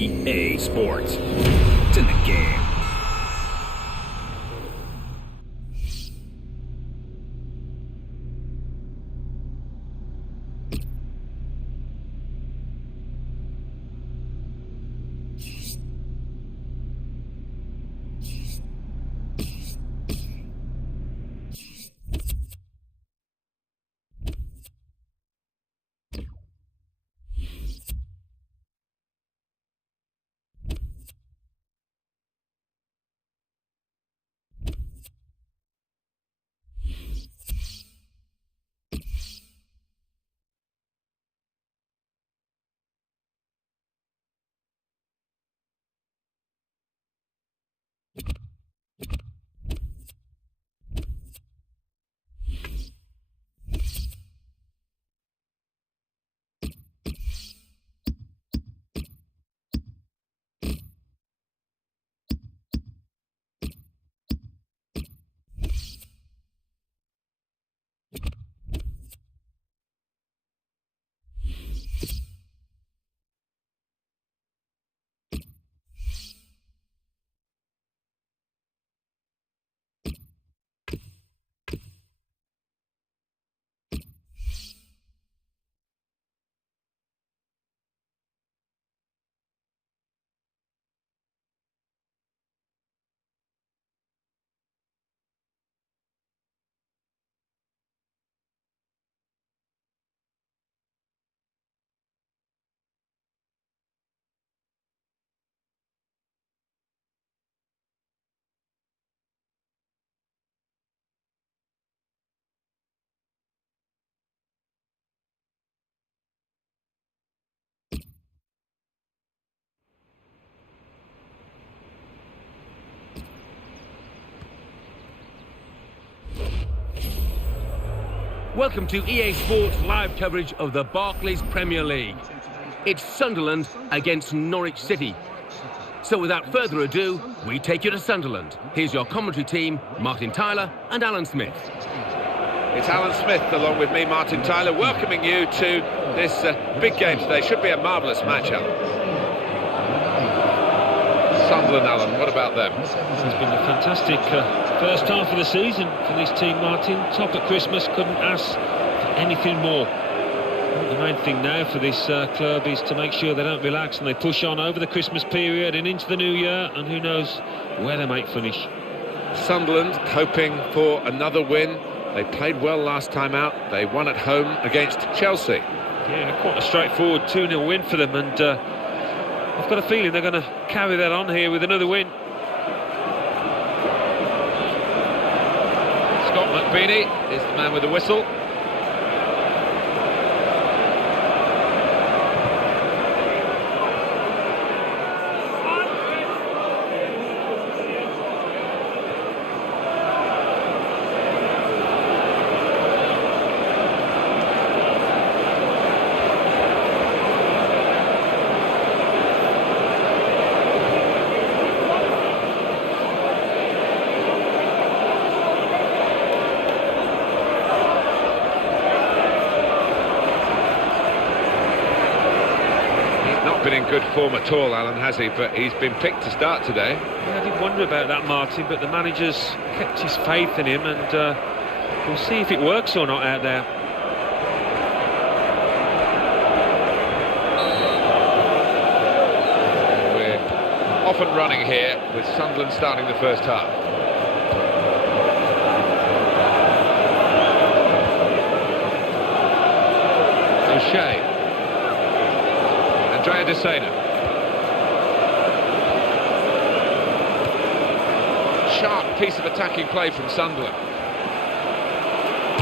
EA Sports. It's in the game. Welcome to EA Sports live coverage of the Barclays Premier League. It's Sunderland against Norwich City. So without further ado, we take you to Sunderland. Here's your commentary team, Martin Tyler and Alan Smith. It's Alan Smith along with me, Martin Tyler, welcoming you to this big game today. Should be a marvellous match, Alan. Sunderland, Alan, what about them? It's been a fantastic first half of the season for this team, Martin. Top at Christmas, couldn't ask for anything more. The main thing now for this club is to make sure they don't relax and they push on over the Christmas period and into the new year, and who knows where they might finish. Sunderland hoping for another win. They played well last time out. They won at home against Chelsea. Yeah, quite a straightforward 2-0 win for them, and I've got a feeling they're going to carry that on here with another win. Scott McBeanie is the man with the whistle. Been in good form at all, Alan, has he? But he's been picked to start today. Yeah, I did wonder about that, Martin, but the manager's kept his faith in him, and we'll see if it works or not out there. We're off and running here with Sunderland starting the first half. O'Shea. Andrea De Sena. Sharp piece of attacking play from Sunderland.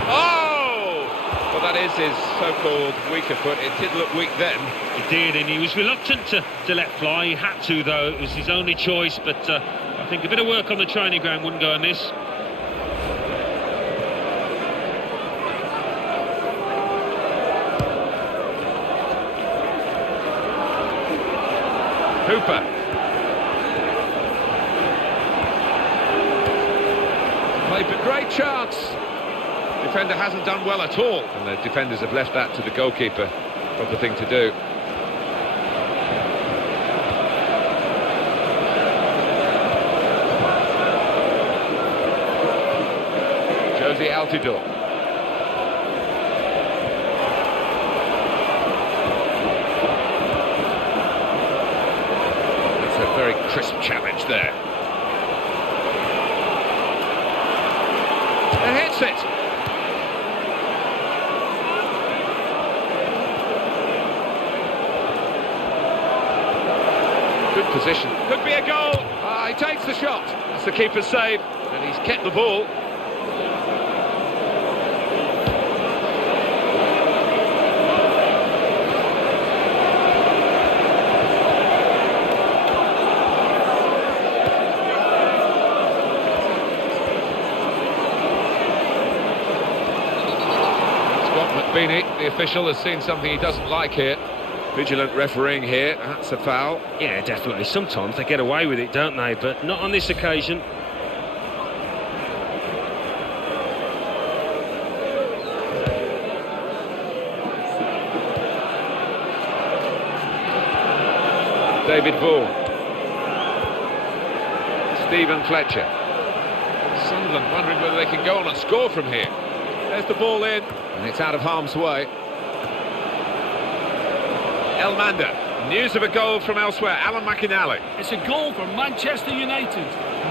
Oh! Well, that is his so-called weaker foot. It did look weak then. He did, and he was reluctant to let fly. He had to, though. It was his only choice, but I think a bit of work on the training ground wouldn't go amiss. Hooper. Played for great chance. Defender hasn't done well at all, and the defenders have left that to the goalkeeper. Proper thing to do. Altidore. That's a very crisp challenge there. And hits it. Good position. Could be a goal. He takes the shot. That's the keeper's save. And he's kept the ball. Scott McBeanie, the official, has seen something he doesn't like here. Vigilant refereeing here, that's a foul. Yeah, definitely. Sometimes they get away with it, don't they? But not on this occasion. David Vaughan. Stephen Fletcher. Sunderland wondering whether they can go on and score from here. There's the ball in, and it's out of harm's way. Elmander. News of a goal from elsewhere. Alan McInally. It's a goal for Manchester United.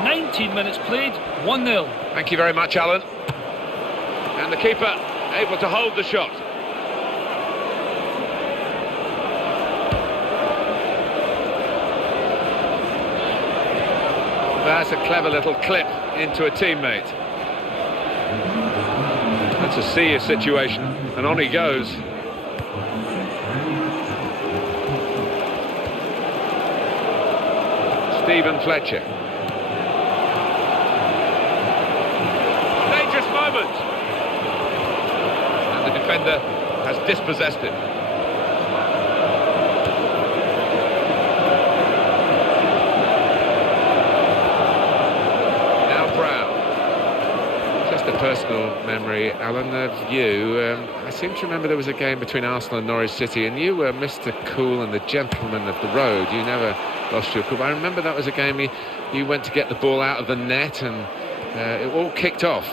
19 minutes played, 1-0. Thank you very much, Alan. And the keeper able to hold the shot. That's a clever little clip into a teammate. That's a serious situation, and on he goes. Stephen Fletcher. Dangerous moment. And the defender has dispossessed it. Now Brown. Just a personal memory, Alan, of you. I seem to remember there was a game between Arsenal and Norwich City, and you were Mr. Cool and the gentleman of the road. You never lost your cool. I remember that was a game you went to get the ball out of the net, and it all kicked off.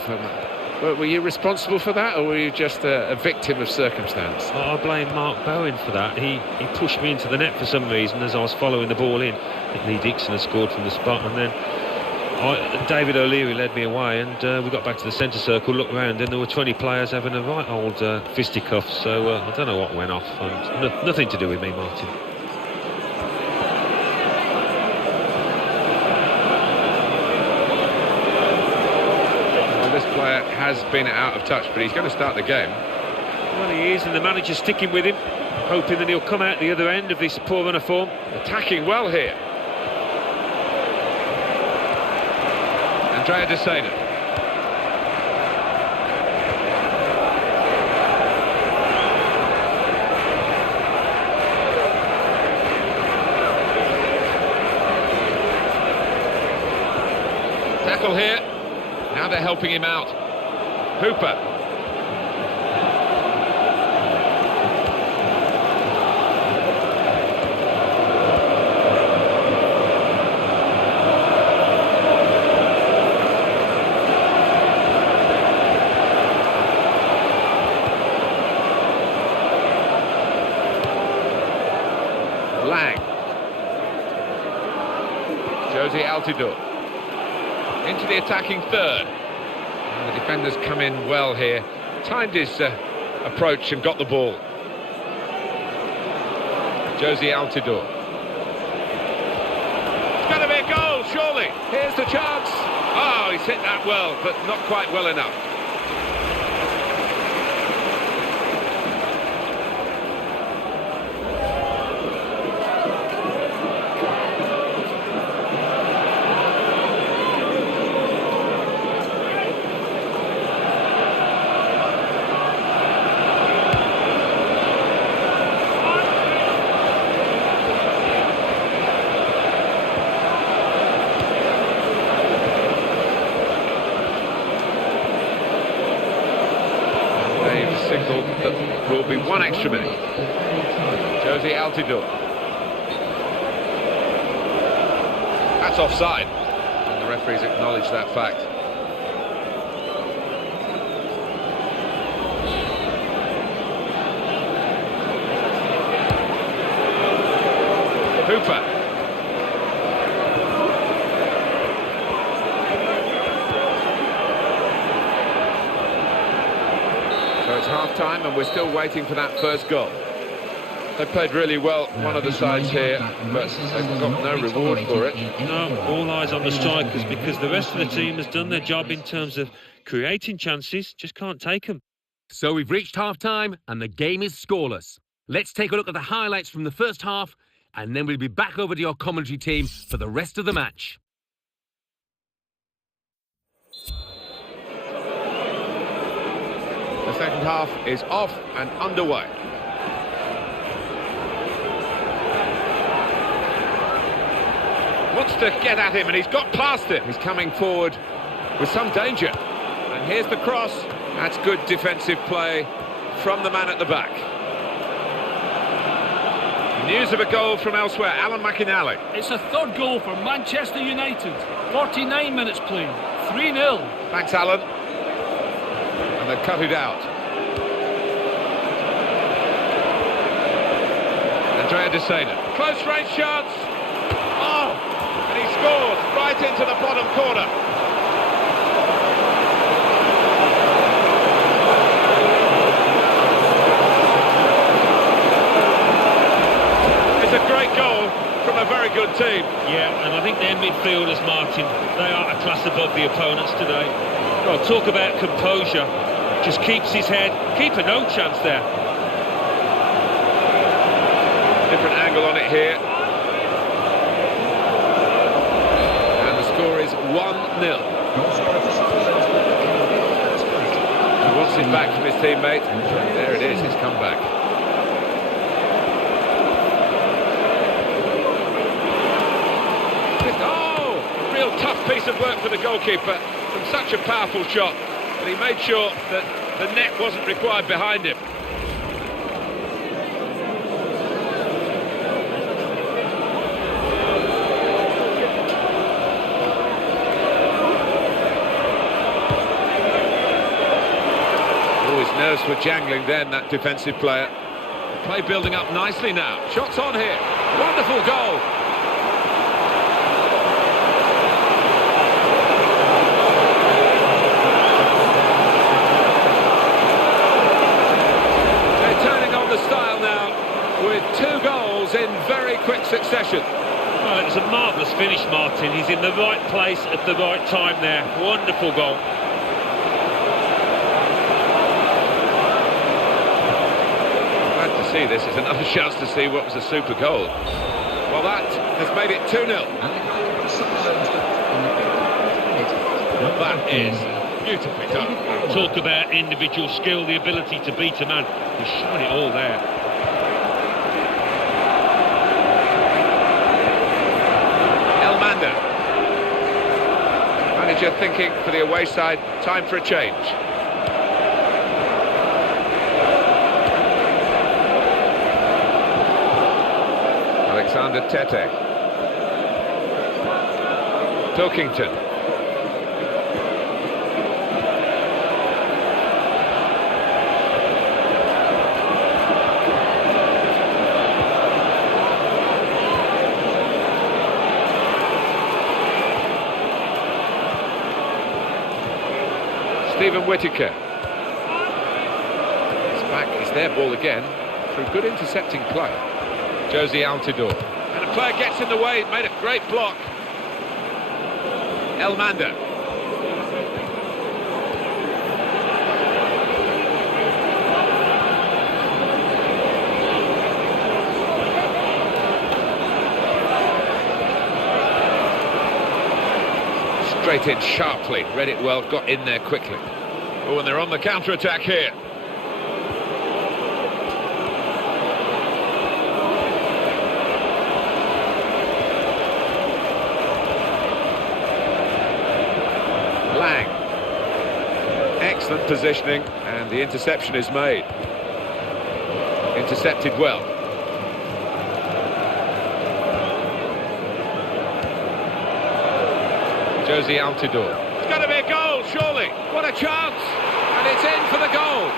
Were you responsible for that, or were you just a victim of circumstance? I blame Mark Bowen for that. He pushed me into the net for some reason as I was following the ball in. I think Lee Dixon had scored from the spot, and then David O'Leary led me away, and we got back to the centre circle, looked round, and there were 20 players having a right old fisticuff. So I don't know what went off, and nothing to do with me, Martin. Player has been out of touch, but he's going to start the game. Well, he is, and the manager's sticking with him, hoping that he'll come out the other end of this poor run of form. Attacking well here. Andrea De Sena. Tackle here. Now they're helping him out. Hooper. Lang. Josie Altidore. Into the attacking third. And the defenders come in well here. Timed his approach and got the ball. Josie Altidore. It's going to be a goal, surely. Here's the chance. Oh, he's hit that well, but not quite well enough. Signalled that there will be one extra minute. Josie Altidore. That's offside, and the referees acknowledge that fact. Cooper. So it's half-time and we're still waiting for that first goal. They played really well, one of the sides here, but they've got no reward for it. No, all eyes on the strikers because the rest of the team has done their job in terms of creating chances, just can't take them. So we've reached half-time and the game is scoreless. Let's take a look at the highlights from the first half and then we'll be back over to your commentary team for the rest of the match. The second half is off and underway. Wants to get at him and he's got past him. He's coming forward with some danger. And here's the cross. That's good defensive play from the man at the back. News of a goal from elsewhere, Alan McInally. It's a third goal for Manchester United. 49 minutes played, 3-0. Thanks, Alan. And they've cut it out. Andrea De Sena. Close range chance. Oh! And he scores right into the bottom corner. It's a great goal from a very good team. Yeah, and I think their midfielders, Martin, they are a class above the opponents today. Well, talk about composure. Just keeps his head. Keeper no chance there. Different angle on it here. And the score is 1-0. He wants it back from his teammate. There it is, his comeback. Oh! Real tough piece of work for the goalkeeper from such a powerful shot. But he made sure that the net wasn't required behind him. Nerves were jangling then, that defensive player. The play building up nicely now. Shots on here. Wonderful goal. They're turning on the style now with 2 goals in very quick succession. Well, it was a marvellous finish, Martin. He's in the right place at the right time there. Wonderful goal. This is another chance to see what was a super goal. Well, that has made it 2-0. That is beautifully done. Talk about individual skill, the ability to beat a man. He's shown it all there. Elmander. Manager thinking for the away side, time for a change. Alexander Tete. Pilkington. Stephen Whittaker. His back is their ball again through good intercepting play. Josie Altidore. And a player gets in the way, made a great block. Elmander. Straight in sharply, read it well, got in there quickly. Oh, and they're on the counter-attack here. Excellent positioning, and the interception is made. Intercepted well. Josie Altidore. It's got to be a goal, surely. What a chance! And it's in for the goal.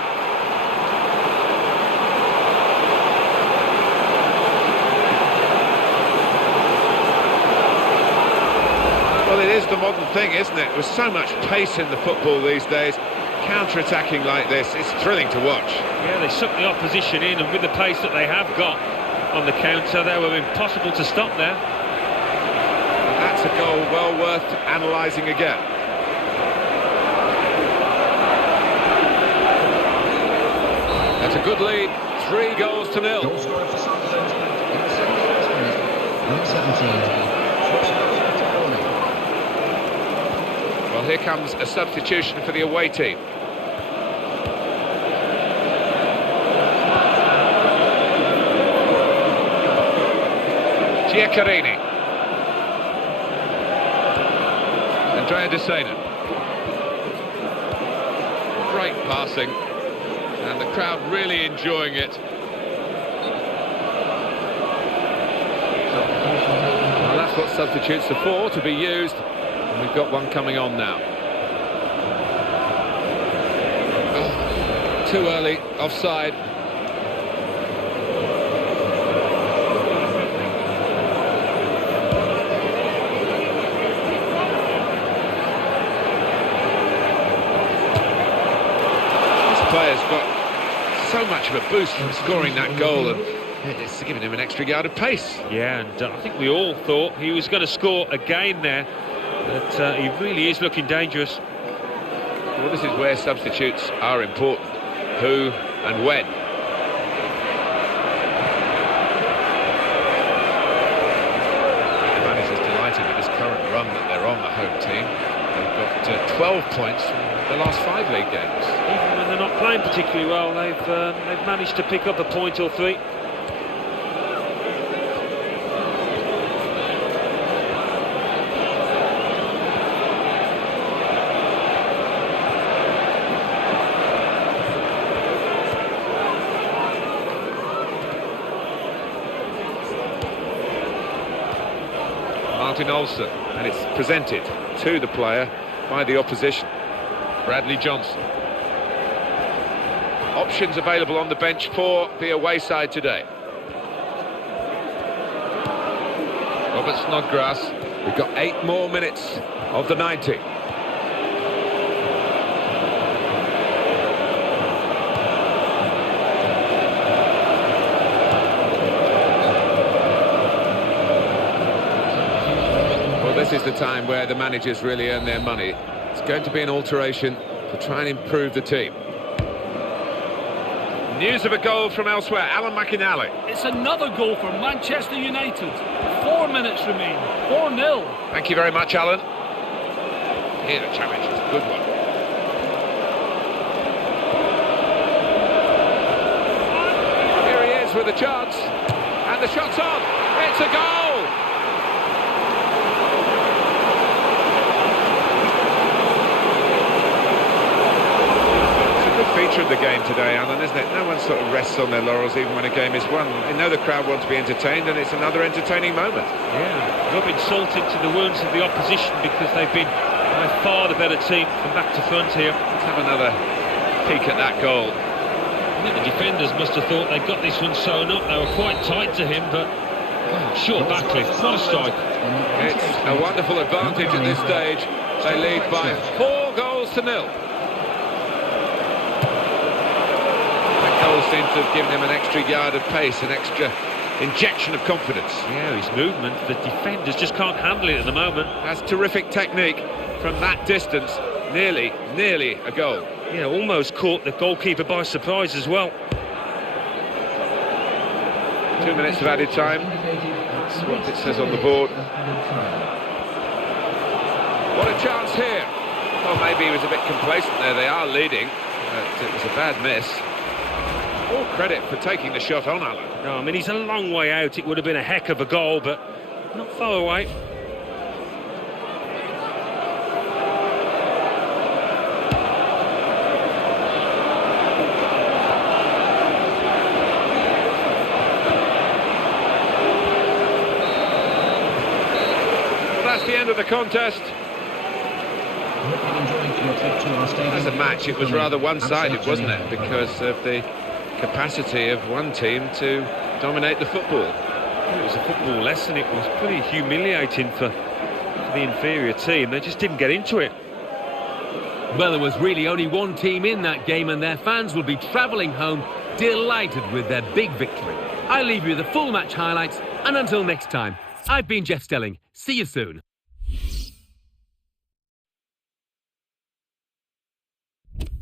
is the modern thing, isn't it? With so much pace in the football these days, counter-attacking like this, it's thrilling to watch. Yeah, they suck the opposition in, and with the pace that they have got on the counter, they were impossible to stop there. And that's a goal well worth analysing again. That's a good lead, 3-0. Goal scorer for Sunderland in the 71st minute, number 17. Well, here comes a substitution for the away team. Giaccherini. Andrea De Sena. Great passing. And the crowd really enjoying it. Well, that's what substitutes are for, to be used. And we've got one coming on now. Oh, too early, offside. This player's got so much of a boost from scoring that goal, and it's giving him an extra yard of pace. Yeah, and I think we all thought he was going to score again there, but he really is looking dangerous. Well, this is where substitutes are important. Who and when. The manager's delighted with this current run that they're on, the home team. They've got 12 points from the last 5 league games. Even when they're not playing particularly well, they've managed to pick up a point or 3. Martin Olsen, and it's presented to the player by the opposition, Bradley Johnson. Options available on the bench for the away side today. Robert Snodgrass. We've got 8 more minutes of the 90. This is the time where the managers really earn their money. It's going to be an alteration to try and improve the team. News of a goal from elsewhere, Alan McInally. It's another goal for Manchester United. 4 minutes remain, 4-0. Thank you very much, Alan. Here the challenge is a good one. Here he is with a chance, and the shot's on. It's a goal! Feature of the game today, Alan, isn't it? No one sort of rests on their laurels even when a game is won. They know the crowd want to be entertained, and it's another entertaining moment. Yeah, rubbing salt into the wounds of the opposition, because they've been by far the better team from back to front here. Let's have another peek at that goal. I think the defenders must have thought they got this one sewn up. They were quite tight to him, but short backlift, not a strike. It's a wonderful advantage at this stage. They lead by 4-0. Goal seems to have given him an extra yard of pace, an extra injection of confidence. Yeah, his movement, the defenders just can't handle it at the moment. That's terrific technique from that distance. Nearly a goal. Yeah, almost caught the goalkeeper by surprise as well. 2 minutes of added time. That's what it says on the board. What a chance here. Well, maybe he was a bit complacent there. They are leading, but it was a bad miss. All credit for taking the shot on, Alan. No, I mean, he's a long way out. It would have been a heck of a goal, but not far away. Well, that's the end of the contest. As a match, it was rather one-sided, wasn't it? Because of the capacity of one team to dominate the football. It was a football lesson. It was pretty humiliating for the the inferior team. They just didn't get into it. Well, there was really only one team in that game, and their fans will be travelling home delighted with their big victory. I'll leave you the full match highlights, and until next time, I've been Jeff Stelling. See you soon.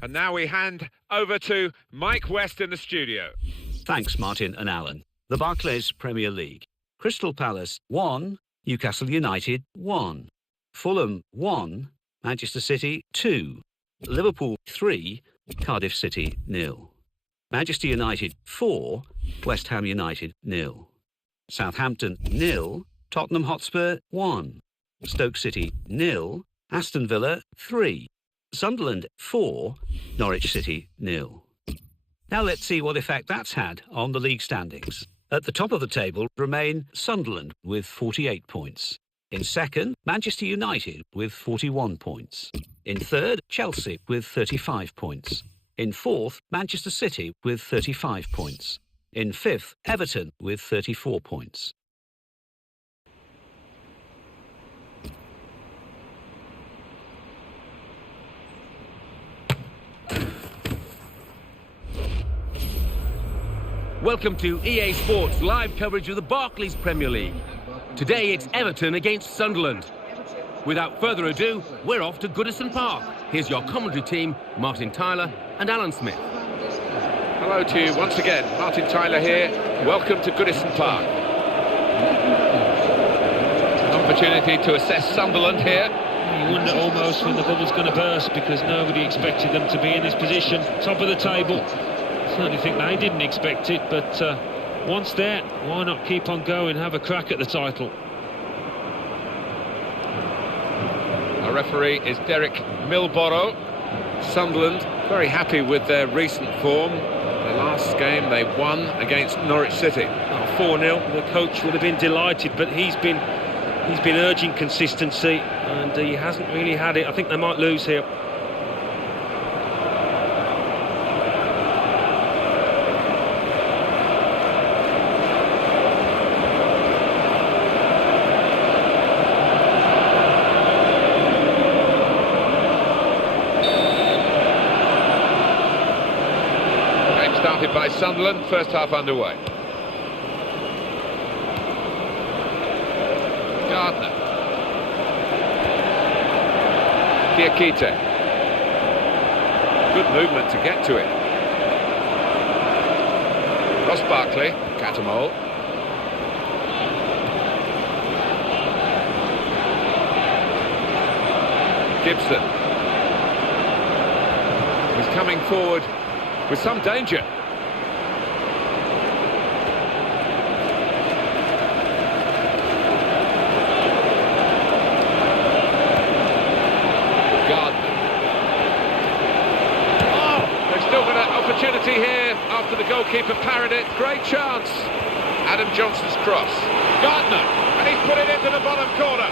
And now we hand over to Mike West in the studio. Thanks, Martin and Alan. The Barclays Premier League. Crystal Palace 1, Newcastle United 1, Fulham 1, Manchester City 2, Liverpool 3, Cardiff City 0, Manchester United 4, West Ham United 0, Southampton 0, Tottenham Hotspur 1, Stoke City 0, Aston Villa 3, Sunderland 4, Norwich City 0. Now let's see what effect that's had on the league standings. At the top of the table remain Sunderland with 48 points. In second, Manchester United with 41 points. In third, Chelsea with 35 points. In fourth, Manchester City with 35 points. In fifth, Everton with 34 points. Welcome to EA Sports live coverage of the Barclays Premier League. Today it's Everton against Sunderland. Without further ado, we're off to Goodison Park. Here's your commentary team, Martin Tyler and Alan Smith. Hello to you once again. Martin Tyler here. Welcome to Goodison Park. An opportunity to assess Sunderland here. You wonder almost when the bubble's going to burst, because nobody expected them to be in this position, top of the table. Certainly think they didn't expect it, but once there, why not keep on going, have a crack at the title? Our referee is Derek Milborough. Sunderland very happy with their recent form. The last game they won against Norwich City. 4-0, the coach would have been delighted, but he's been urging consistency, and he hasn't really had it. I think they might lose here. Started by Sunderland, first half underway. Gardner. Diakite. Good movement to get to it. Ross Barkley, Catamol. Gibson. He's coming forward with some danger. Opportunity here after the goalkeeper parried it. Great chance. Adam Johnson's cross. Gardner, and he's put it into the bottom corner.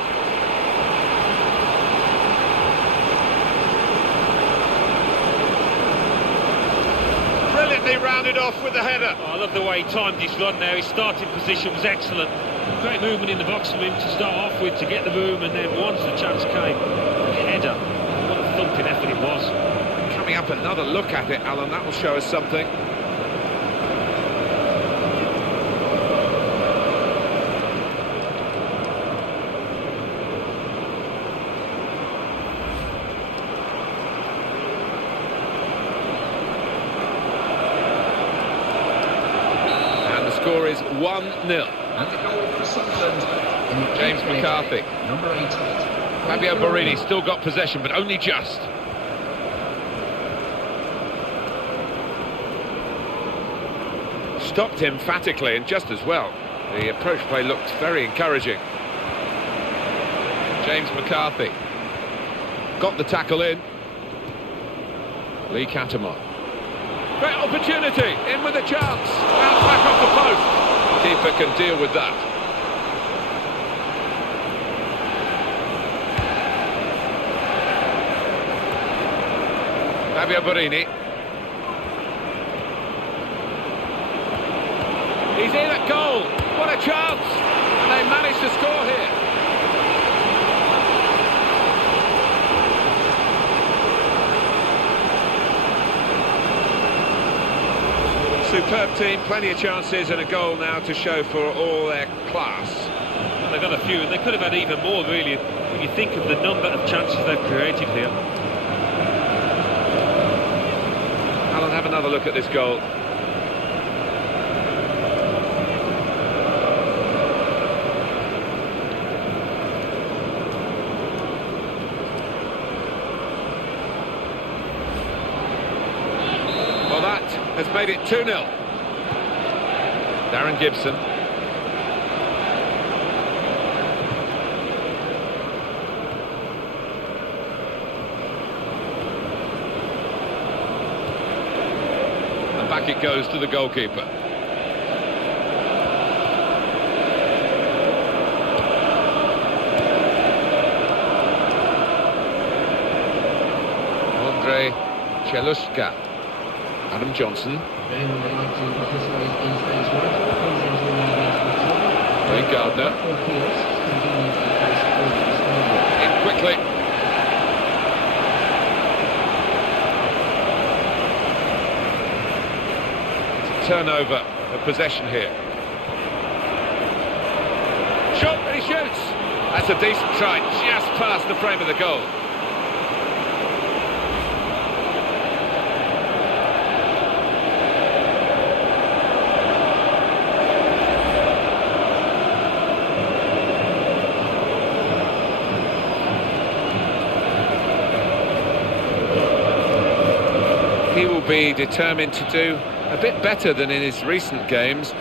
Brilliantly rounded off with the header. Oh, I love the way he timed his run there. His starting position was excellent. Great movement in the box for him to start off with, to get the boom, and then once the chance came, the header. What a thumping effort it was. Coming up, another look at it, Alan. That will show us something. And the score is 1-0. And the goal for Sunderland. James McCarthy. Number 8. Fabio Borini still got possession, but only just. Stopped emphatically, and just as well. The approach play looked very encouraging. James McCarthy got the tackle in. Lee Catamon. Great opportunity, in with a chance. Bounce back off the post. Keeper can deal with that. Fabio Borini. He's in at goal. What a chance! And they managed to score here. Superb team, plenty of chances and a goal now to show for all their class. Well, they've got a few, and they could have had even more, really, when you think of the number of chances they've created here. Alan, have another look at this goal. Well, that has made it 2-0. Darren Gibson. And back it goes to the goalkeeper. Andrei Chelushka. Adam Johnson. Ray Gardner. In quickly. It's a turnover of possession here. Shot, and he shoots. That's a decent try, just past the frame of the goal. He will be determined to do a bit better than in his recent games.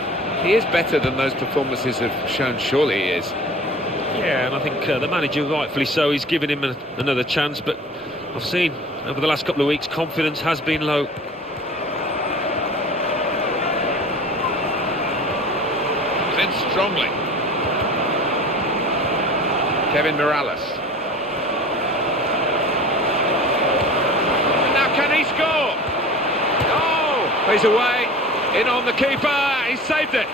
He is better than those performances have shown, surely he is. Yeah, and I think the manager, rightfully so, he's given him another chance, but I've seen over the last couple of weeks confidence has been low. In strongly. Kevin Morales. Now can he score? Oh, he's away. In on the keeper. He saved it.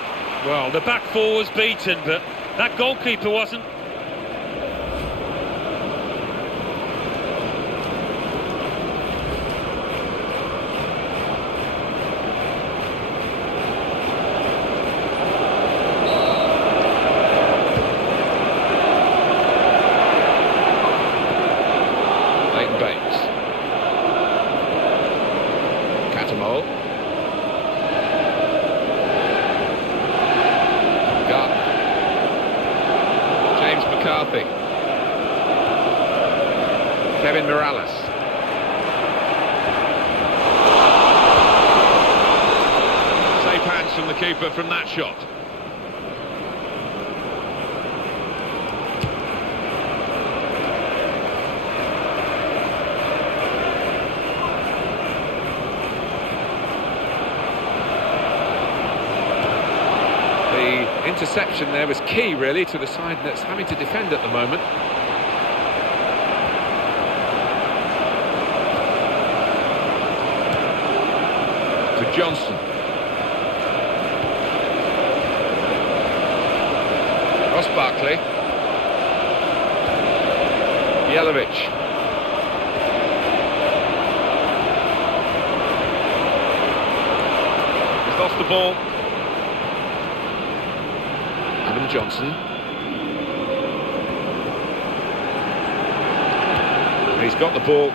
Well, the back four was beaten, but that goalkeeper wasn't. Kevin Morales. Safe hands from the keeper from that shot. The interception there was key, really, to the side that's having to defend at the moment. To Johnson. Ross Barkley. Yelovich. He's lost the ball. Adam Johnson. And he's got the ball.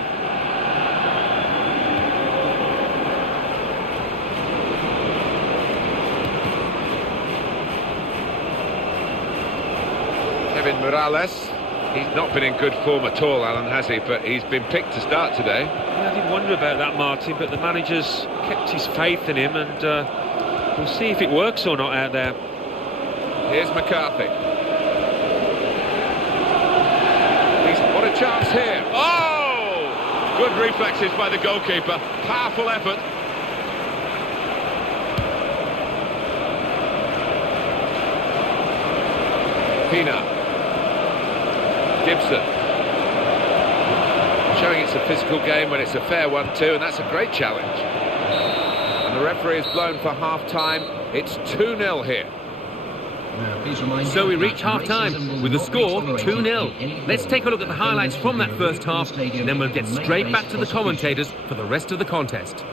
Kevin Morales, he's not been in good form at all, Alan, has he? But he's been picked to start today. Yeah, I did wonder about that, Martin, but the manager's kept his faith in him, and we'll see if it works or not out there. Here's McCarthy. What a chance here. Oh! Good reflexes by the goalkeeper. Powerful effort. Pina. Gibson. Showing it's a physical game when it's a fair one too, and that's a great challenge. And the referee has blown for half-time. It's 2-0 here. So we reach half-time with the score 2-0. Let's take a look at the highlights from that first half, and then we'll get straight back to the commentators for the rest of the contest.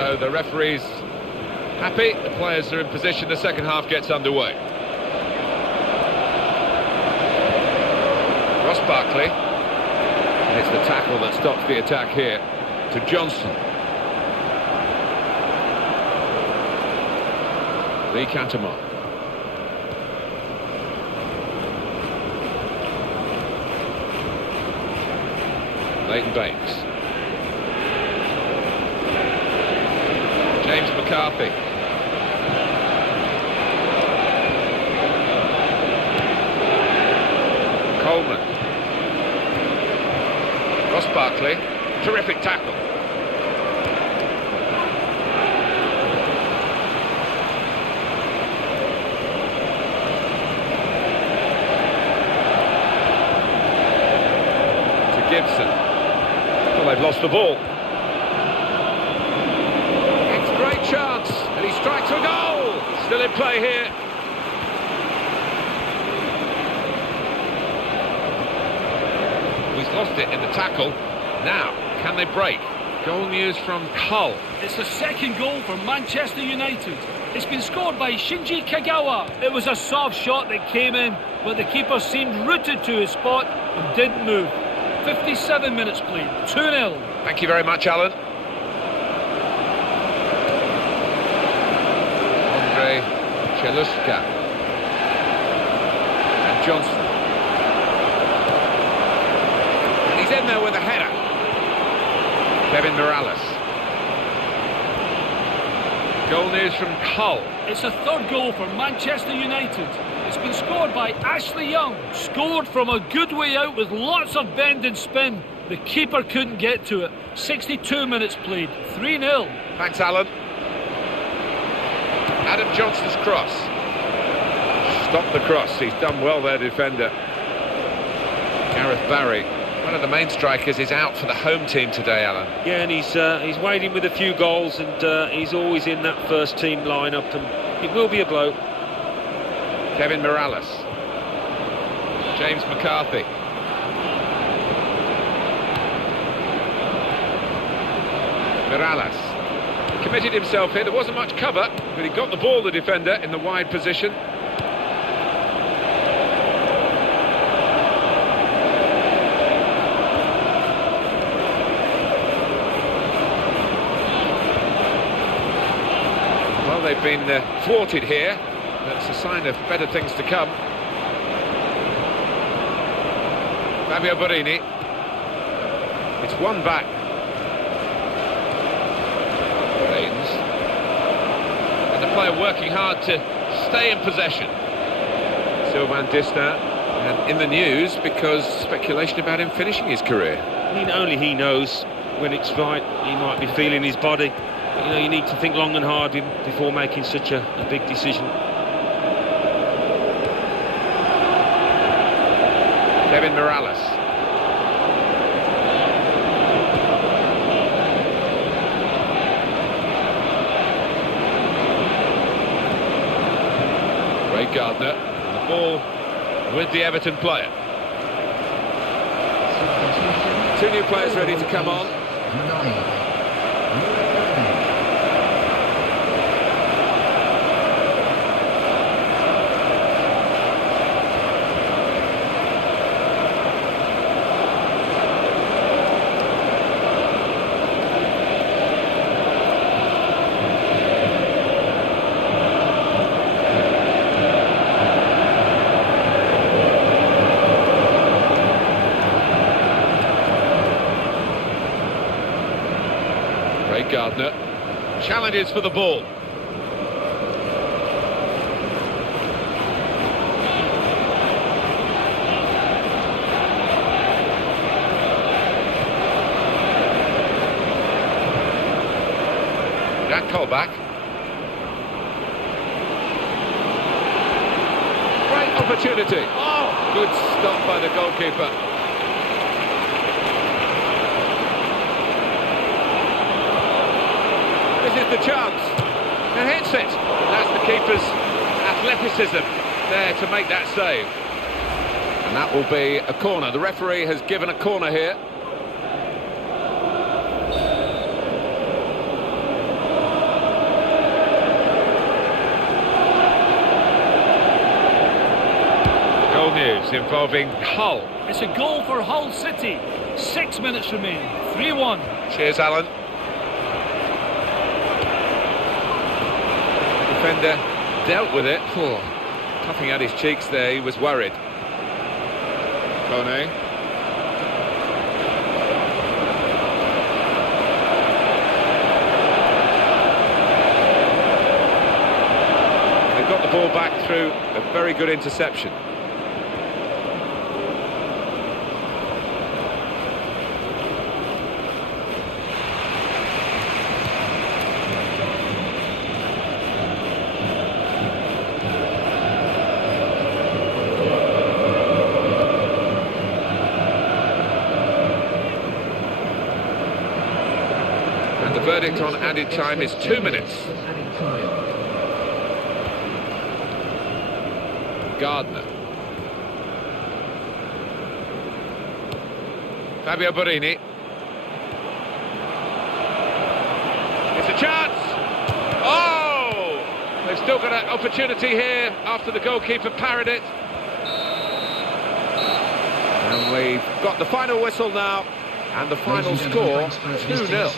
So the referee's happy, the players are in position, the second half gets underway. Ross Barkley. And it's the tackle that stops the attack here to Johnson. Lee Cantermont. Leighton Baines. James McCarthy. Coleman. Ross Barkley. Terrific tackle. To Gibson. Well, they've lost the ball. It's a great chance, and he strikes a goal. Still in play here. He's lost it in the tackle. Now, can they break? Goal news from Hull. It's the second goal for Manchester United. It's been scored by Shinji Kagawa. It was a soft shot that came in, but the keeper seemed rooted to his spot and didn't move. 57 minutes played, 2-0. Thank you very much, Alan. Andre Cheluska. And Johnson. And he's in there with a header. Kevin Morales. Goal news from Hull. It's a third goal for Manchester United. It's been scored by Ashley Young. Scored from a good way out with lots of bend and spin. The keeper couldn't get to it. 62 minutes played, 3-0. Thanks, Alan. Adam Johnston's cross. Stop the cross. He's done well there, defender. Gareth Barry. One of the main strikers is out for the home team today, Alan. Yeah, and he's waiting with a few goals, and he's always in that first team lineup, and it will be a blow. Kevin Morales. James McCarthy. Morales. Committed himself here. There wasn't much cover, but he got the ball, the defender, in the wide position. Well, they've been thwarted here. That's a sign of better things to come. Fabio Borini. It's one back. Baines. And the player working hard to stay in possession. Sylvain Distin. And in the news because speculation about him finishing his career. I mean, only he knows when it's right. He might be feeling his body. But, you know, you need to think long and hard before making such a big decision. Kevin Morales. Ray Gardner. The ball with the Everton player. Two new players ready to come on. Gardner challenges for the ball. Jack Colback. Great opportunity. Oh, good stop by the goalkeeper. This is the chance, and hits it. That's the keeper's athleticism there to make that save. And that will be a corner. The referee has given a corner here. Goal news involving Hull. It's a goal for Hull City. 6 minutes remain. 3-1. Cheers, Alan. Defender dealt with it. Puffing at his cheeks there, he was worried. Kone. They've got the ball back through a very good interception. The verdict on added time is 2 minutes. Gardner. Fabio Borini. It's a chance! Oh! They've still got an opportunity here after the goalkeeper parried it. And we've got the final whistle now. And the final score, 2-0.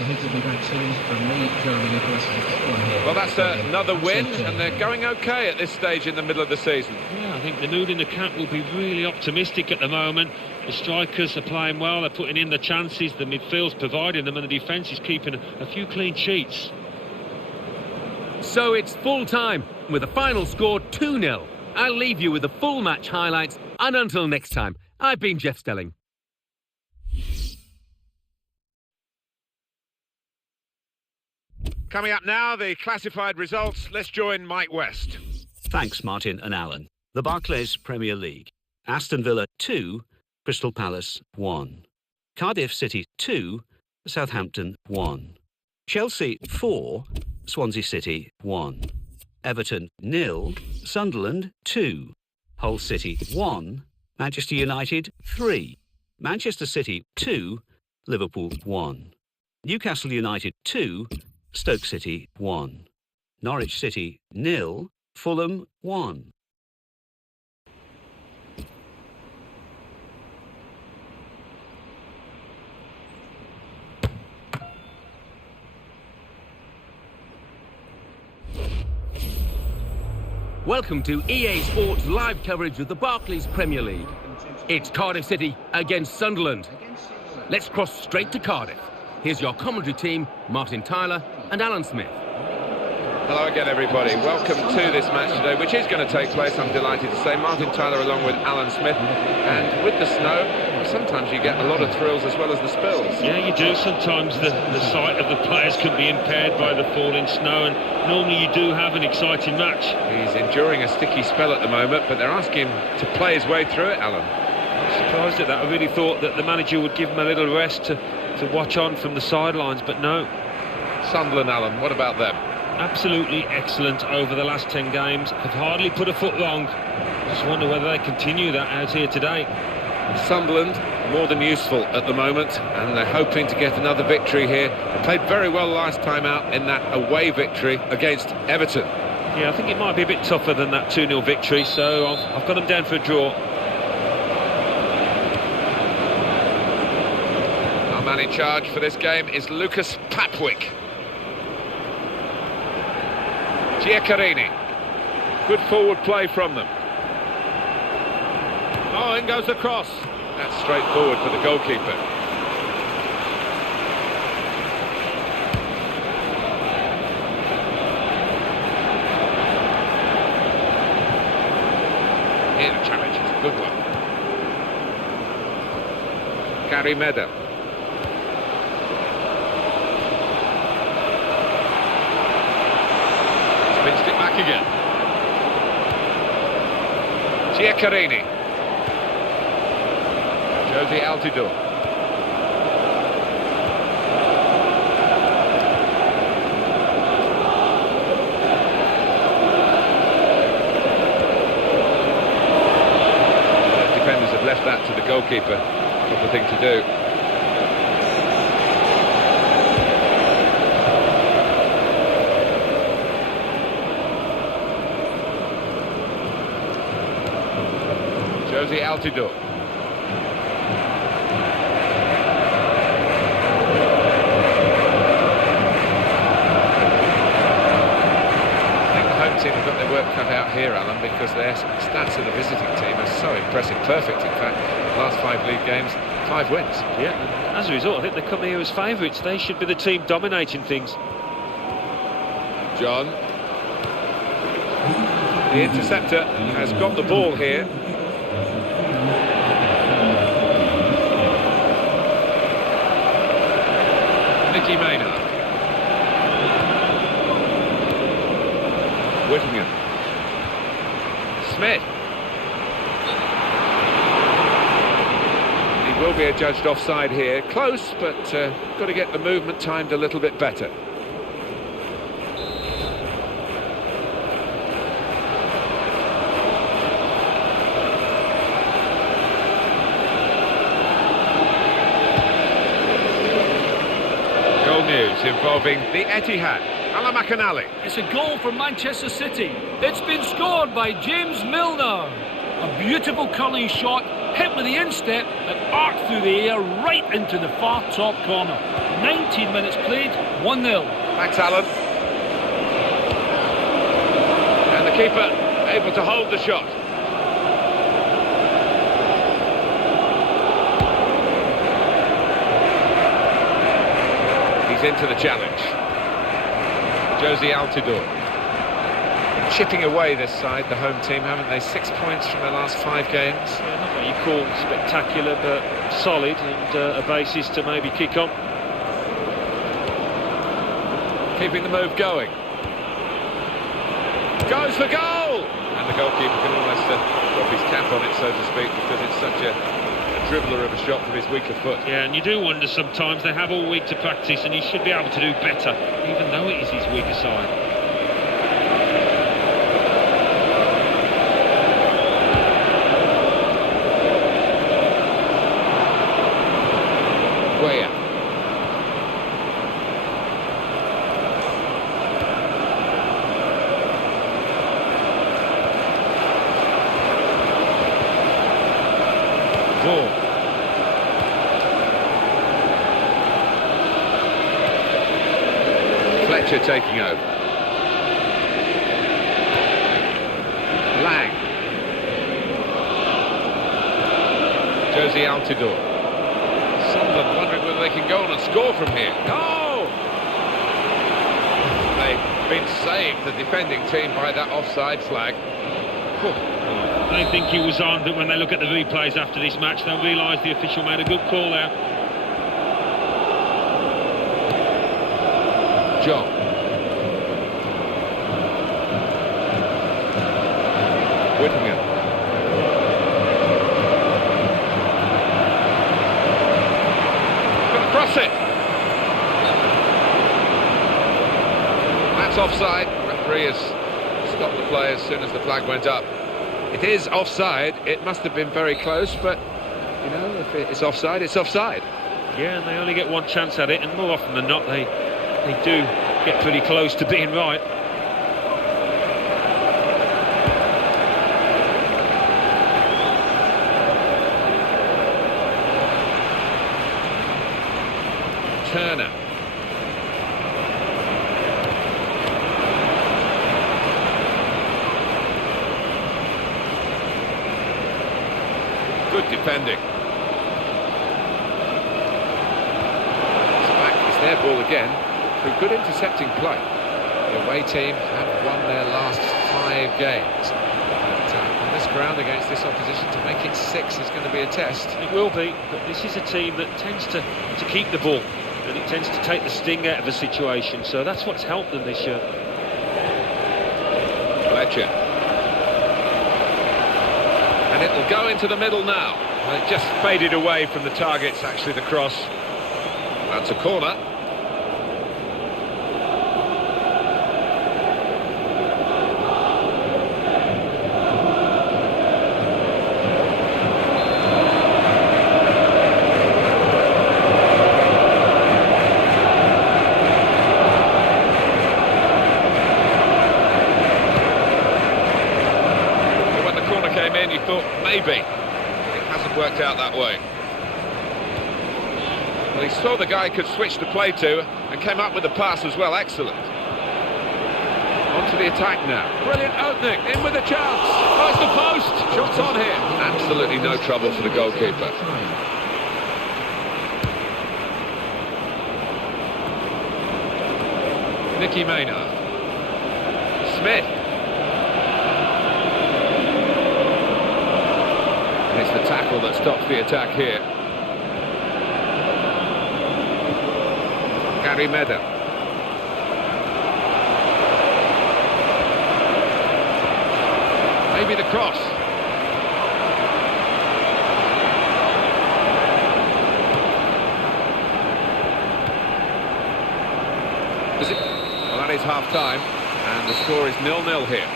Well, that's another win, and they're going okay at this stage in the middle of the season. Yeah, I think the mood in the camp will be really optimistic at the moment. The strikers are playing well, they're putting in the chances, the midfield's providing them, and the defence is keeping a few clean sheets. So it's full time, with a final score 2-0. I'll leave you with the full match highlights, and until next time, I've been Jeff Stelling. Coming up now, the classified results. Let's join Mike West. Thanks, Martin and Alan. The Barclays Premier League. Aston Villa 2, Crystal Palace 1. Cardiff City 2, Southampton 1. Chelsea 4, Swansea City 1. Everton 0, Sunderland 2. Hull City 1, Manchester United 3. Manchester City 2, Liverpool 1. Newcastle United 2, Stoke City 1. Norwich City 0, Fulham 1. Welcome to EA Sports live coverage of the Barclays Premier League. It's Cardiff City against Sunderland. Let's cross straight to Cardiff. Here's your commentary team, Martin Tyler and Alan Smith. Hello again, everybody. Welcome to this match today, which is going to take place, I'm delighted to say. Martin Tyler along with Alan Smith. And with the snow, sometimes you get a lot of thrills as well as the spills. Yeah, you do. Sometimes the sight of the players can be impaired by the falling snow, and normally you do have an exciting match. He's enduring a sticky spell at the moment, but they're asking him to play his way through it, Alan. I'm surprised at that. I really thought that the manager would give him a little rest to watch on from the sidelines, but no. Sunderland, Alan, what about them? Absolutely excellent over the last 10 games. Have hardly put a foot wrong. Just wonder whether they continue that out here today. Sunderland, more than useful at the moment, and they're hoping to get another victory here. They played very well last time out in that away victory against Everton. Yeah, I think it might be a bit tougher than that 2-0 victory, so I've got them down for a draw. Our man in charge for this game is Lucas Papwick. Giaccarini. Good forward play from them. Oh, in goes the cross. That's straightforward for the goalkeeper. Here the challenge is a good one. Gary Medel. Spins it back again. Giaccarini. Josie Altidore. Defenders have left that to the goalkeeper. Proper thing to do. Josie Altidore. Team have got their work cut out here, Alan, because their stats of the visiting team are so impressive. Perfect, in fact. Last 5 league games, 5 wins. Yeah, as a result, I think they come here as favourites. They should be the team dominating things. John. The interceptor has got the ball here. Nicky Maynard. Whittingham. Smith. He will be adjudged offside here. Close, but got to get the movement timed a little bit better. Goal news involving the Etihad. Alan McAnally. It's a goal for Manchester City. It's been scored by James Milner. A beautiful curling shot, hit with the instep that arced through the air right into the far top corner. 19 minutes played, 1-0. Thanks, Alan. And the keeper able to hold the shot. He's into the challenge. Josie Altidore. Chipping away this side, the home team, haven't they? 6 points from their last 5 games. Yeah, not what you call spectacular, but solid, and a basis to maybe kick on. Keeping the move going. Goes for goal! And the goalkeeper can almost drop his cap on it, so to speak, because it's such a dribbler of a shot from his weaker foot. Yeah, and you do wonder sometimes. They have all week to practice, and he should be able to do better, even though it is his weaker side. Guaya. Vaughan. Fletcher taking over. Lang. Josie Altidore. Sunderland wondering whether they can go on and score from here. Oh! They've been saved, the defending team, by that offside flag. They think he was on, but when they look at the replays after this match, they'll realise the official made a good call there. John. Whittingham. Gonna cross it. That's offside. The referee has stopped the play as soon as the flag went up. It is offside. It must have been very close, but, you know, if it's offside, it's offside. Yeah, and they only get one chance at it, and more often than not, they do get pretty close to being right. Turner. Good defending. It's back, it's their ball again. Through good intercepting play. The away team have won their last 5 games. But on this ground against this opposition, to make it 6 is going to be a test. It will be, but this is a team that tends to keep the ball, and it tends to take the sting out of a situation, so that's what's helped them this year. Fletcher. And it'll go into the middle now. Well, it just faded away from the targets, actually, the cross. That's a corner. When the corner came in, you thought maybe worked out that way. Well, he saw the guy could switch the play to and came up with the pass as well. Excellent. On to the attack now. Brilliant opening. In with a chance. Oh, it's the post. Shots on here. Absolutely no trouble for the goalkeeper. Nicky Maynard. Smith. And it's the tackle that stops the attack here. Gary Medder. Maybe the cross. Is it? Well, that is half-time, and the score is 0-0 here.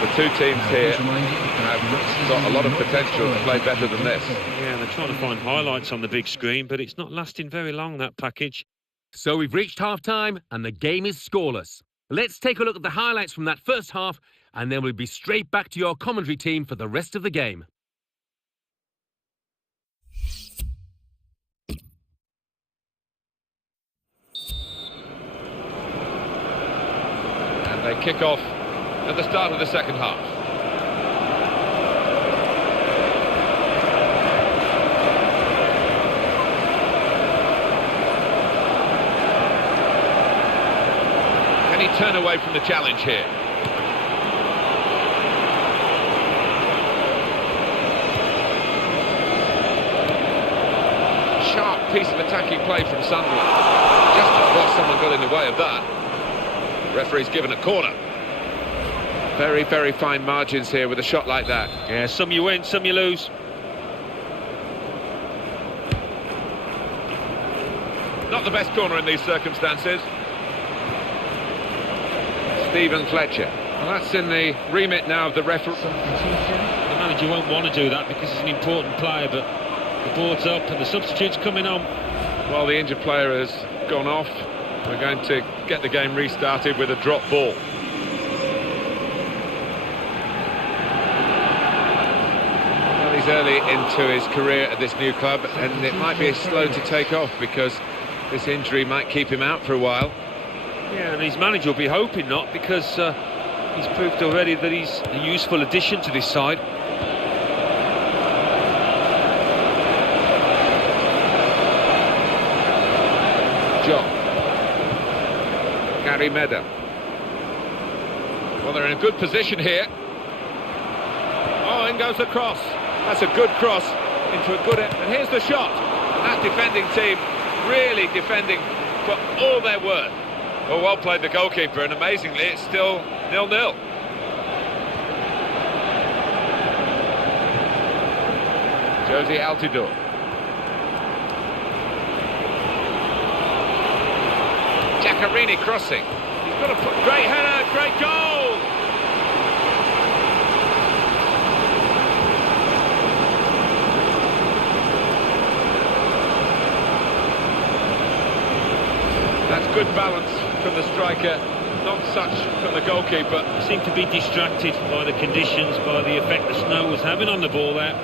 The two teams here have got a lot of potential to play better than this. Yeah, they're trying to find highlights on the big screen, but it's not lasting very long, that package. So we've reached half-time and the game is scoreless. Let's take a look at the highlights from that first half, and then we'll be straight back to your commentary team for the rest of the game. And they kick off at the start of the second half. Can he turn away from the challenge here? Sharp piece of attacking play from Sunderland. Just as well someone got in the way of that. Referee's given a corner. Very, very fine margins here with a shot like that. Yeah, some you win, some you lose. Not the best corner in these circumstances. Stephen Fletcher. Well, that's in the remit now of the referee. The manager won't want to do that because he's an important player, but the board's up and the substitute's coming on. Well, the injured player has gone off. We're going to get the game restarted with a drop ball. Well, he's early into his career at this new club, and it might be slow to take off because this injury might keep him out for a while. Yeah, and his manager will be hoping not, because he's proved already that he's a useful addition to this side. John. Gary Medder. Well, they're in a good position here. Oh, in goes the cross. That's a good cross into a good end. And here's the shot. And that defending team really defending for all they're worth. Well played the goalkeeper, and amazingly it's still 0-0. Josie Altidore. Giaccarini crossing. He's got a great header, great goal! That's good balance from the striker, not such from the goalkeeper. He seemed to be distracted by the conditions, by the effect the snow was having on the ball there.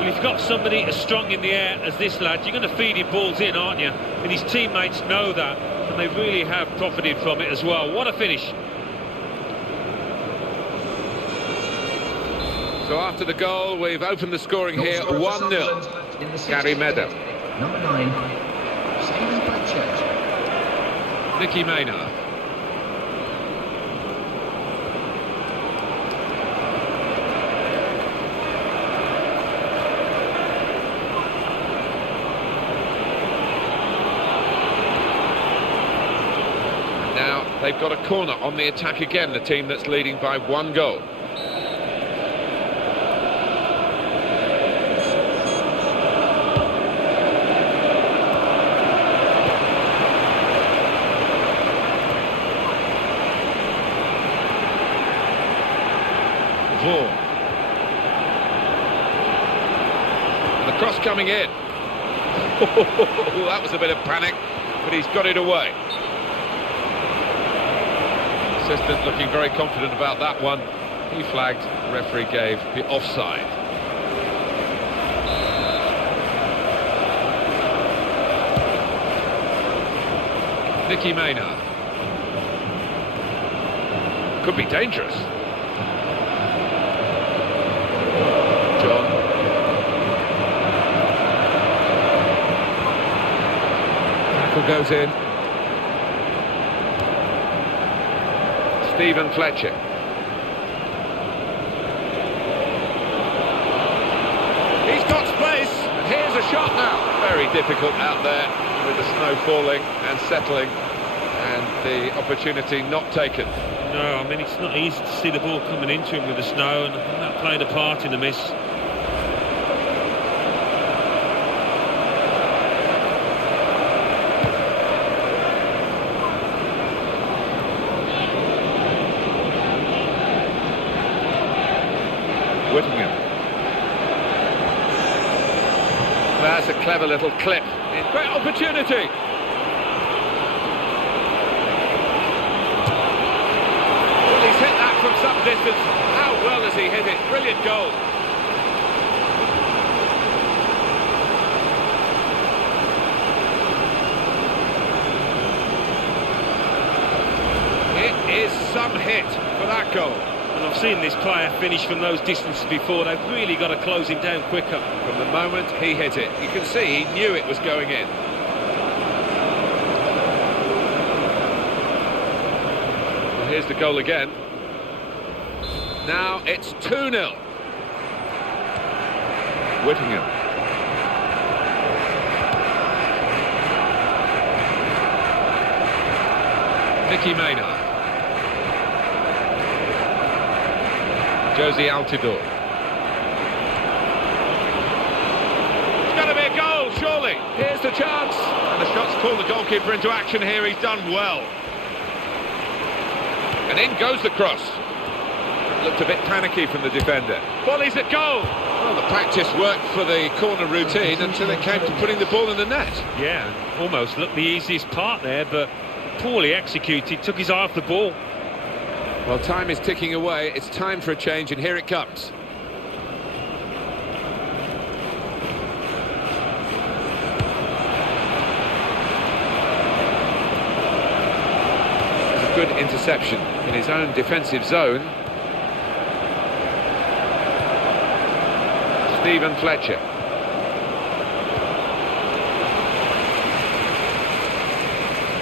If you've got somebody as strong in the air as this lad, you're going to feed him balls in, aren't you? And his teammates know that, and they really have profited from it as well. What a finish. So after the goal, we've opened the scoring here, 1-0. Gary Medder. Number 9, Stephen Fletcher. Nicky Maynard. Now they've got a corner on the attack again, the team that's leading by 1 goal. The cross coming in. That was a bit of panic, but he's got it away. Assistant looking very confident about that one. He flagged, the referee gave the offside. Nicky Maynard. Could be dangerous. John. Tackle goes in. Stephen Fletcher. He's got space, and here's a shot now. Very difficult out there with the snow falling and settling, and the opportunity not taken. No, I mean, it's not easy to see the ball coming into him with the snow, and that played a part in the miss. Whittingham. That's a clever little clip. Great opportunity. Well, he's hit that from some distance. How well has he hit it? Brilliant goal. It is some hit for that goal. And I've seen this player finish from those distances before. They've really got to close him down quicker. From the moment he hit it, you can see he knew it was going in. Well, here's the goal again. Now it's 2-0. Whittingham. Nicky Maynard. Josie Altidore. It's going to be a goal, surely. Here's the chance. And the shot's called the goalkeeper into action here. He's done well. And in goes the cross. Looked a bit panicky from the defender. Volley's at goal. Well, the practice worked for the corner routine until it came to putting the ball in the net. Yeah, almost looked the easiest part there, but poorly executed, took his eye off the ball. Well, time is ticking away. It's time for a change, and here it comes. It's a good interception in his own defensive zone. Stephen Fletcher.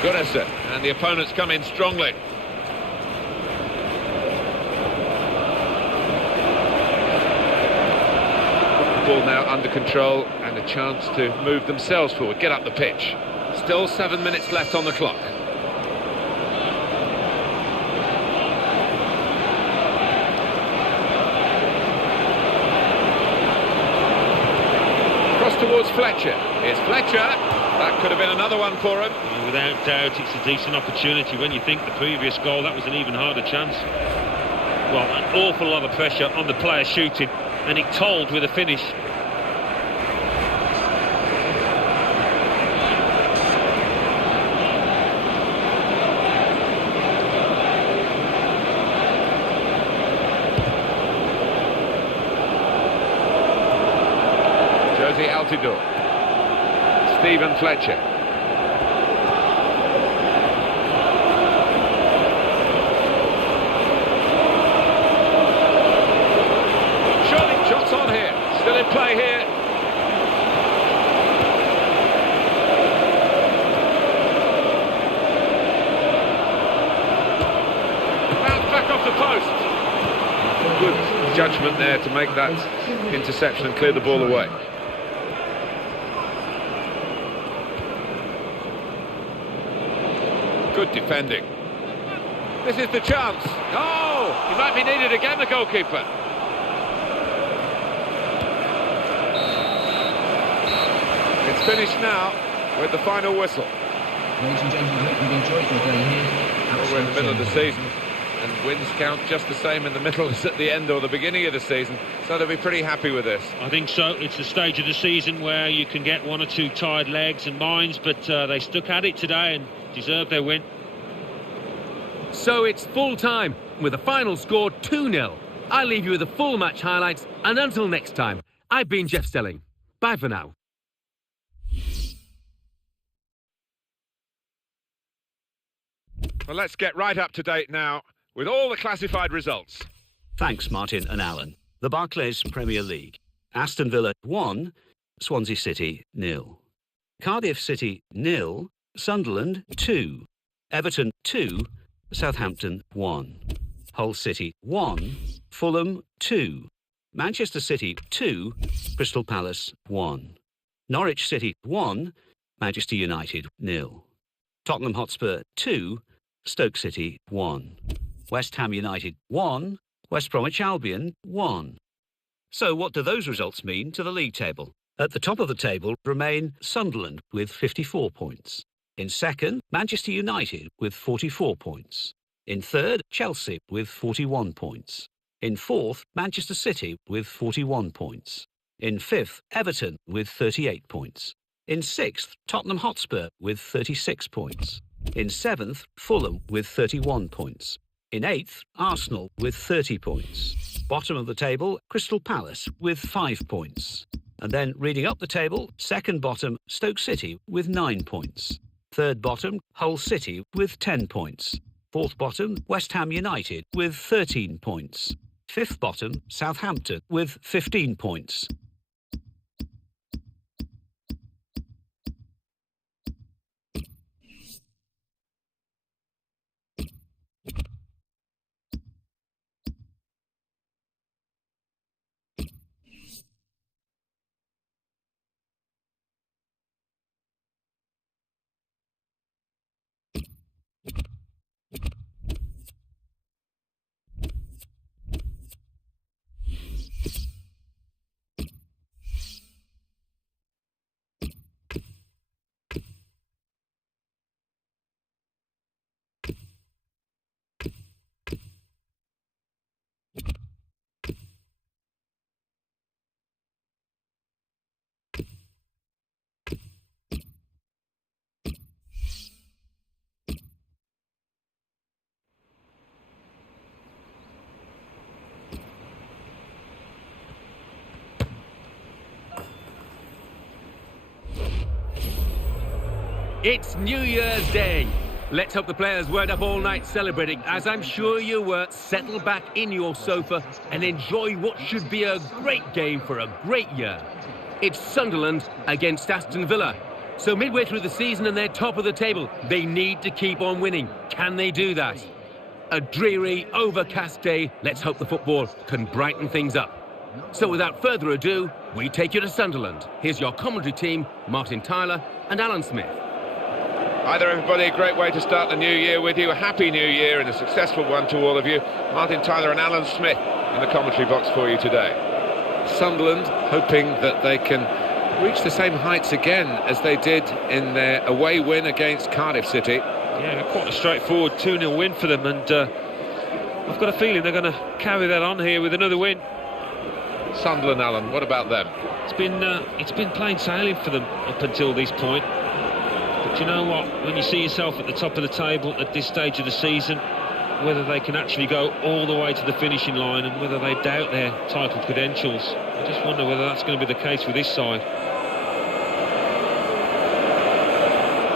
Goodison, and the opponents come in strongly. Ball now under control and a chance to move themselves forward, get up the pitch. Still 7 minutes left on the clock. Cross towards Fletcher. Here's Fletcher. That could have been another one for him. Without doubt, it's a decent opportunity. When you think the previous goal, that was an even harder chance. Well, an awful lot of pressure on the player shooting, and it told with a finish. Josie Altidore. Stephen Fletcher. Shots on here, still in play here. Bounce back off the post. Good judgment there to make that interception and clear the ball away. Good defending. This is the chance. Oh, he might be needed again, the goalkeeper. It's finished now with the final whistle. Ladies and gentlemen, I hope you've enjoyed your day here. Well, we're in the middle of the season, and wins count just the same in the middle as at the end or the beginning of the season, so they'll be pretty happy with this. I think so. It's the stage of the season where you can get one or two tired legs and minds, but they stuck at it today and deserved their win. So it's full time, with the final score 2-0. I'll leave you with the full match highlights, and until next time, I've been Jeff Stelling. Bye for now. Well, let's get right up to date now with all the classified results. Thanks, Martin and Alan. The Barclays Premier League. Aston Villa 1, Swansea City 0. Cardiff City 0, Sunderland 2. Everton 2, Southampton 1. Hull City 1, Fulham 2. Manchester City 2, Crystal Palace 1. Norwich City 1, Manchester United 0. Tottenham Hotspur 2, Stoke City 1. West Ham United 1, West Bromwich Albion 1. So what do those results mean to the league table? At the top of the table remain Sunderland with 54 points. In second, Manchester United with 44 points. In third, Chelsea with 41 points. In fourth, Manchester City with 41 points. In fifth, Everton with 38 points. In sixth, Tottenham Hotspur with 36 points. In seventh, Fulham with 31 points. In eighth, Arsenal with 30 points. Bottom of the table, Crystal Palace with 5 points. And then reading up the table, second bottom, Stoke City with 9 points. Third bottom, Hull City with 10 points. Fourth bottom, West Ham United with 13 points. Fifth bottom, Southampton with 15 points. It's New Year's Day. Let's hope the players weren't up all night celebrating, as I'm sure you were. Settle back in your sofa and enjoy what should be a great game for a great year. It's Sunderland against Aston Villa. So midway through the season and they're top of the table, they need to keep on winning. Can they do that? A dreary, overcast day. Let's hope the football can brighten things up. So without further ado, we take you to Sunderland. Here's your commentary team, Martin Tyler and Alan Smith. Hi there, everybody. A great way to start the new year with you. A happy new year and a successful one to all of you. Martin Tyler and Alan Smith in the commentary box for you today. Sunderland hoping that they can reach the same heights again as they did in their away win against Cardiff City. Yeah, quite a straightforward 2-0 win for them, and I've got a feeling they're going to carry that on here with another win. Sunderland, Alan, what about them? It's been plain sailing for them up until this point. But you know what, when you see yourself at the top of the table at this stage of the season, whether they can actually go all the way to the finishing line and whether they doubt their title credentials, I just wonder whether that's going to be the case with this side.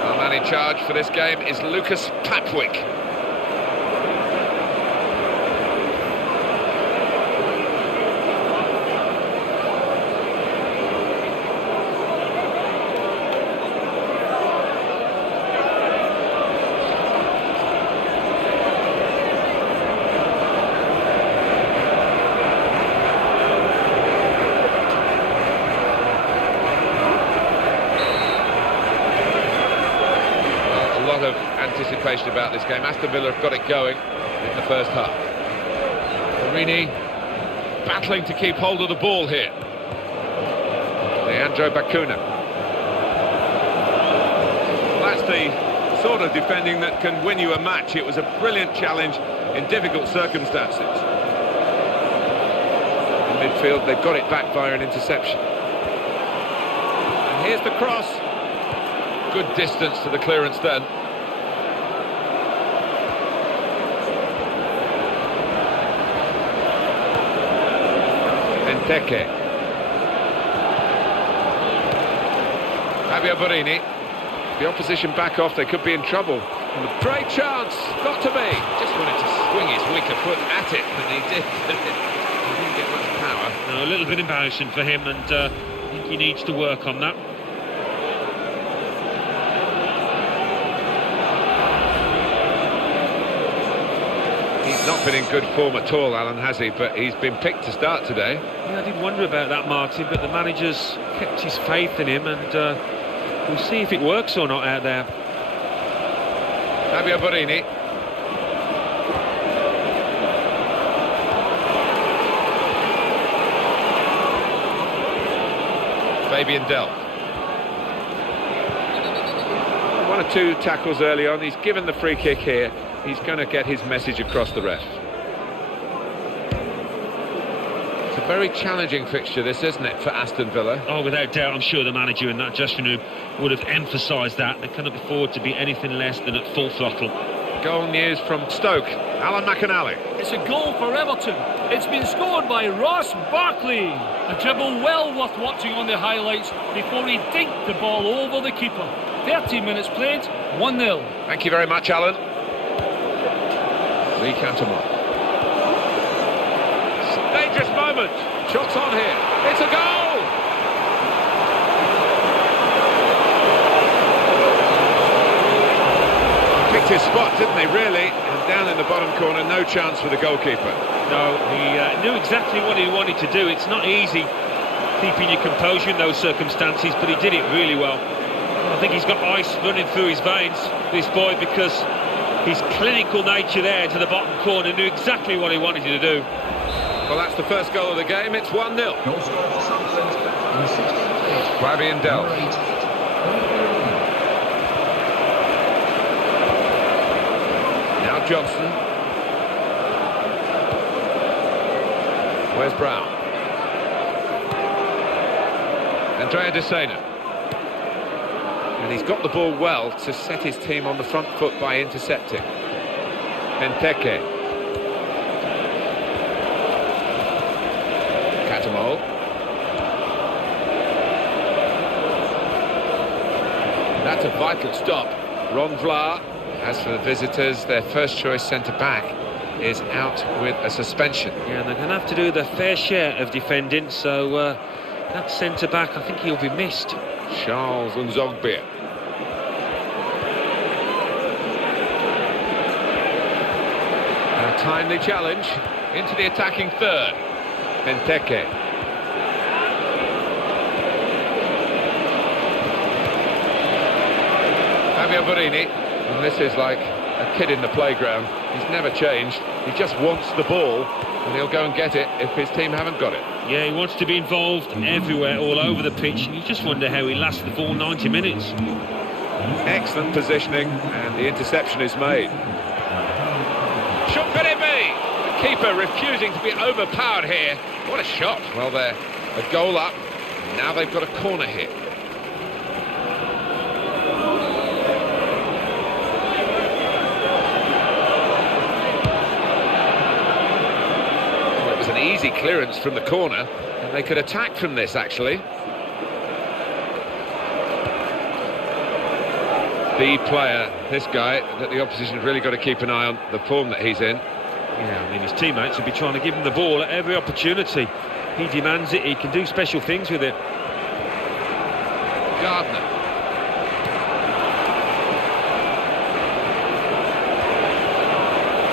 Our man in charge for this game is Lucas Papwick. Anticipation about this game. Aston Villa have got it going in the first half. Marini battling to keep hold of the ball here. Leandro Bacuna. Well, that's the sort of defending that can win you a match. It was a brilliant challenge in difficult circumstances. In midfield, they've got it back via an interception. And here's the cross. Good distance to the clearance then. Teke. Fabio Borini. The opposition back off, they could be in trouble. Great chance, got to be. Just wanted to swing his weaker foot at it, but he did. He didn't get much power. No, a little bit embarrassing for him, and I think he needs to work on that. He's not been in good form at all, Alan, has he? But he's been picked to start today. Yeah, I did wonder about that, Martin, but the manager's kept his faith in him, and we'll see if it works or not out there. Fabio Borini. Fabian Delph. One or two tackles early on. He's given the free kick here. He's going to get his message across the ref. It's a very challenging fixture, this, isn't it, for Aston Villa? Oh, without doubt, I'm sure the manager in that dressing room would have emphasised that. They cannot afford to be anything less than at full throttle. Goal news from Stoke. Alan McAnally. It's a goal for Everton. It's been scored by Ross Barkley. A dribble well worth watching on the highlights before he dinked the ball over the keeper. 30 minutes played, 1-0. Thank you very much, Alan. Lee Cantermore. Dangerous moment. Shots on here. It's a goal! Picked his spot, didn't he, really? And down in the bottom corner, no chance for the goalkeeper. No, he knew exactly what he wanted to do. It's not easy keeping your composure in those circumstances, but he did it really well. I think he's got ice running through his veins, this boy, because his clinical nature there to the bottom corner knew exactly what he wanted to do. Well, that's the first goal of the game. It's 1-0. Goal scorer for Sunderland in the 16th minute. Fabian Delph. Number 8. Now Johnson. Where's Brown? Andrea De Sena. And he's got the ball well to set his team on the front foot by intercepting. Benteke. Catamol. That's a vital stop. Ron Vlaar. As for the visitors, their first choice centre-back is out with a suspension. Yeah, and they're going to have to do their fair share of defending, so that centre-back, I think he'll be missed. Charles Nzogbe. A timely challenge into the attacking third. Benteke. Fabio Borini. And this is like a kid in the playground. He's never changed. He just wants the ball, and he'll go and get it if his team haven't got it. Yeah, he wants to be involved everywhere, all over the pitch. You just wonder how he lasts the full 90 minutes. Excellent positioning, and the interception is made. Shot could it be? The keeper refusing to be overpowered here. What a shot. Well, they're a goal up. Now they've got a corner hit. Well, it was an easy clearance from the corner, and they could attack from this, actually. The player, this guy, that the opposition have really got to keep an eye on the form that he's in. Yeah, I mean, his teammates will be trying to give him the ball at every opportunity. He demands it, he can do special things with it. Gardner.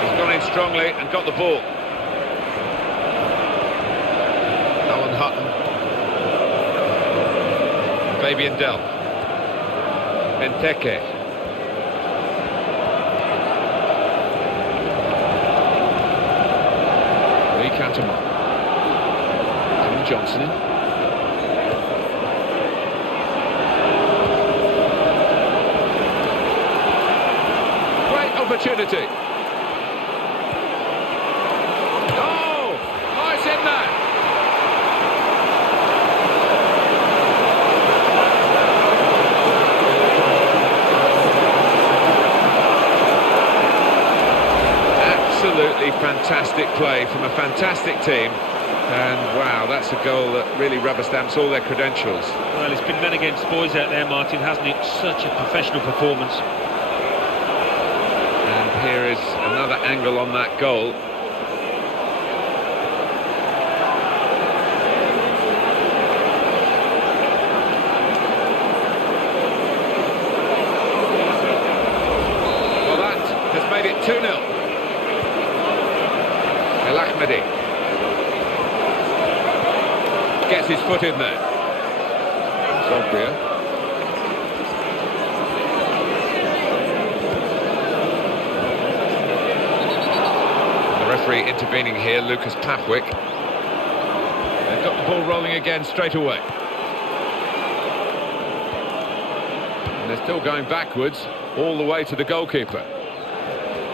He's gone in strongly and got the ball. Alan Hutton. Fabian Delph. Benteke. Cantermore. Adam Johnson. Great opportunity. Oh, it's in there. Absolutely fantastic play from a fantastic team, and wow, that's a goal that really rubber stamps all their credentials. Well, it's been men against boys out there, Martin, hasn't it? Such a professional performance. Here is another angle on that goal. Well, that has made it 2-0. El Ahmadi gets his foot in there. Zobria. Referee intervening here, Lucas Papwick. They've got the ball rolling again straight away. And they're still going backwards all the way to the goalkeeper.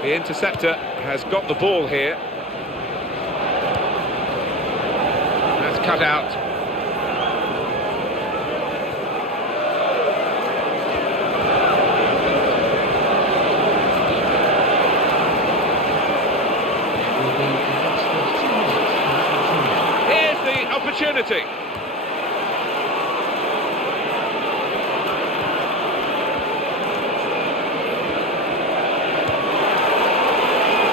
The interceptor has got the ball here. That's cut out. Opportunity.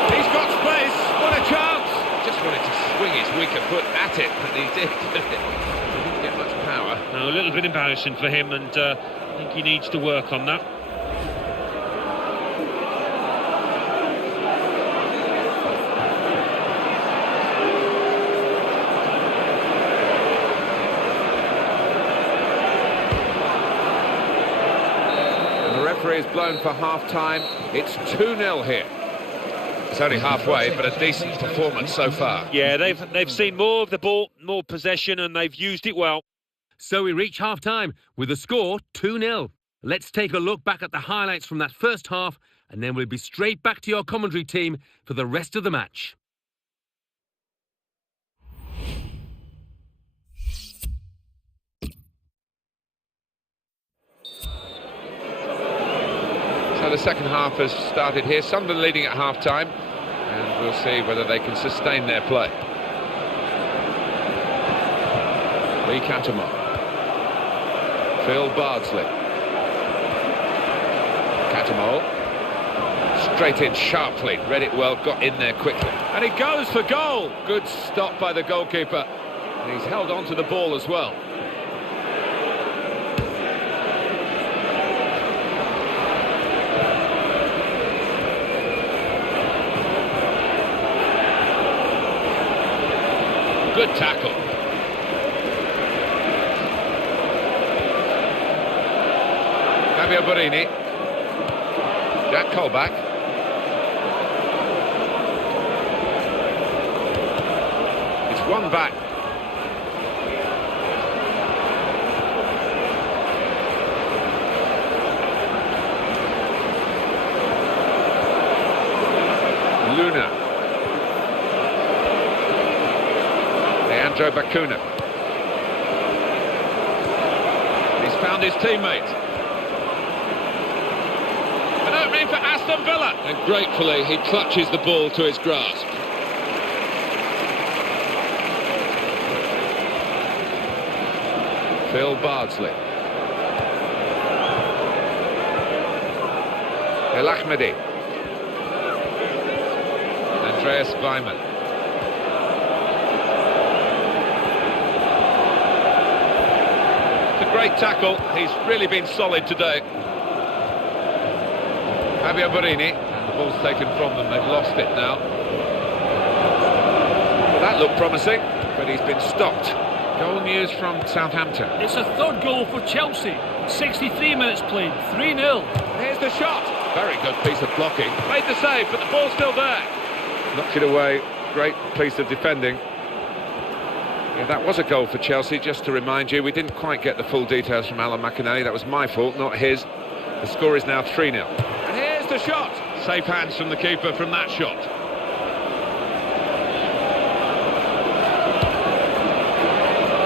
He's got space. What a chance. Just wanted to swing his weaker foot at it, but he did. He didn't get much power. No, a little bit embarrassing for him, and I think he needs to work on that. Is blown for half-time. It's 2-0 here. It's only halfway, but a decent performance so far. Yeah, they've seen more of the ball, more possession, and they've used it well. So we reach half-time with the score 2-0. Let's take a look back at the highlights from that first half, and then we'll be straight back to your commentary team for the rest of the match. So the second half has started here. Sunderland leading at half-time, and we'll see whether they can sustain their play. Lee Catamol. Phil Bardsley. Catamol. Straight in sharply, read it well, got in there quickly. And he goes for goal! Good stop by the goalkeeper. And he's held on to the ball as well. Good tackle. Fabio Borini. Jack Colback. It's one back. Luna. Leandro Bacuna. He's found his teammate. An opening for Aston Villa. And gratefully, he clutches the ball to his grasp. Phil Bardsley. El Ahmadi. Andreas Weimann. Great tackle, he's really been solid today. Fabio Borini, and the ball's taken from them, they've lost it now. That looked promising, but he's been stopped. Goal news from Southampton. It's a third goal for Chelsea. 63 minutes played, 3-0. Here's the shot. Very good piece of blocking. Made the save, but the ball's still there. Knocked it away, great piece of defending. Yeah, that was a goal for Chelsea, just to remind you. We didn't quite get the full details from Alan McInerney. That was my fault, not his. The score is now 3-0. And here's the shot. Safe hands from the keeper from that shot.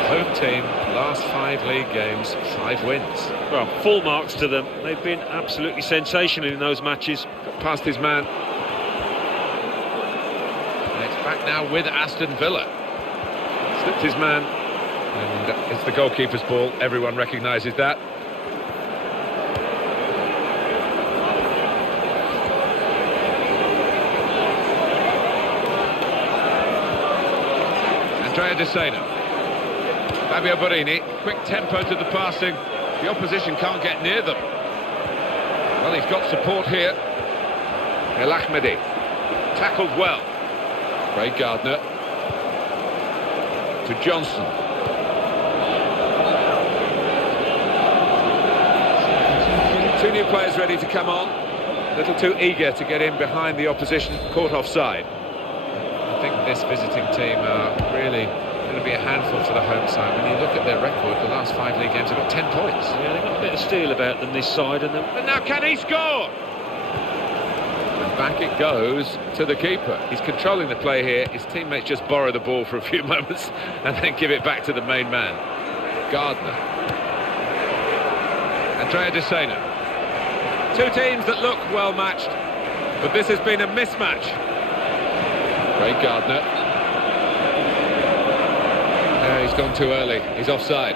Home team, last 5 league games, 5 wins. Well, full marks to them. They've been absolutely sensational in those matches. Got past his man. And it's back now with Aston Villa. Slipped his man, and it's the goalkeeper's ball. Everyone recognises that. Andrea De Sena. Fabio Borini, quick tempo to the passing. The opposition can't get near them. Well, he's got support here. El Ahmedi, tackled well. Craig Gardner to Johnson. Two new players ready to come on. A little too eager to get in behind the opposition, caught offside. I think this visiting team are really going to be a handful for the home side. When you look at their record, the last 5 league games have got 10 points. Yeah, they've got a bit of steel about them this side. And now can he score? And back it goes to the keeper. He's controlling the play here. His teammates just borrow the ball for a few moments and then give it back to the main man. Gardner. Andrea De Sena. Two teams that look well matched, but this has been a mismatch. Craig Gardner. He's gone too early. He's offside.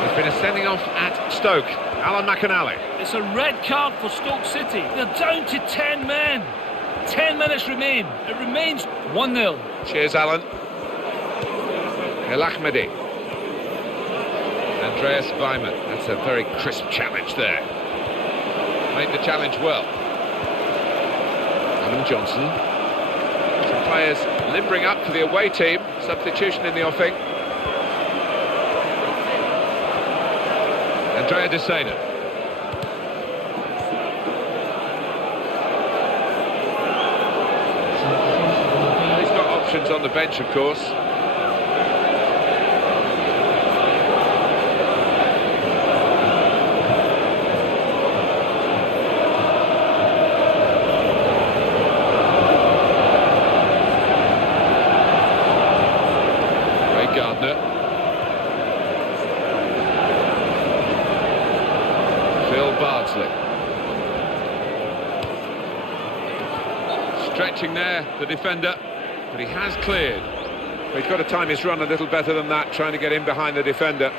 There's been a sending off at Stoke. Alan McAnally. It's a red card for Stoke City. They're down to 10 men. 10 minutes remain. It remains 1-0. Cheers, Alan. El Ahmedi. Andreas Weimann. That's a very crisp challenge there. Made the challenge well. Adam Johnson. Some players limbering up for the away team. Substitution in the offing. Andrea De Sena. He's got options on the bench, of course. Gardner. Phil Bardsley. Stretching there, the defender, but he has cleared. He's got to time his run a little better than that, trying to get in behind the defender.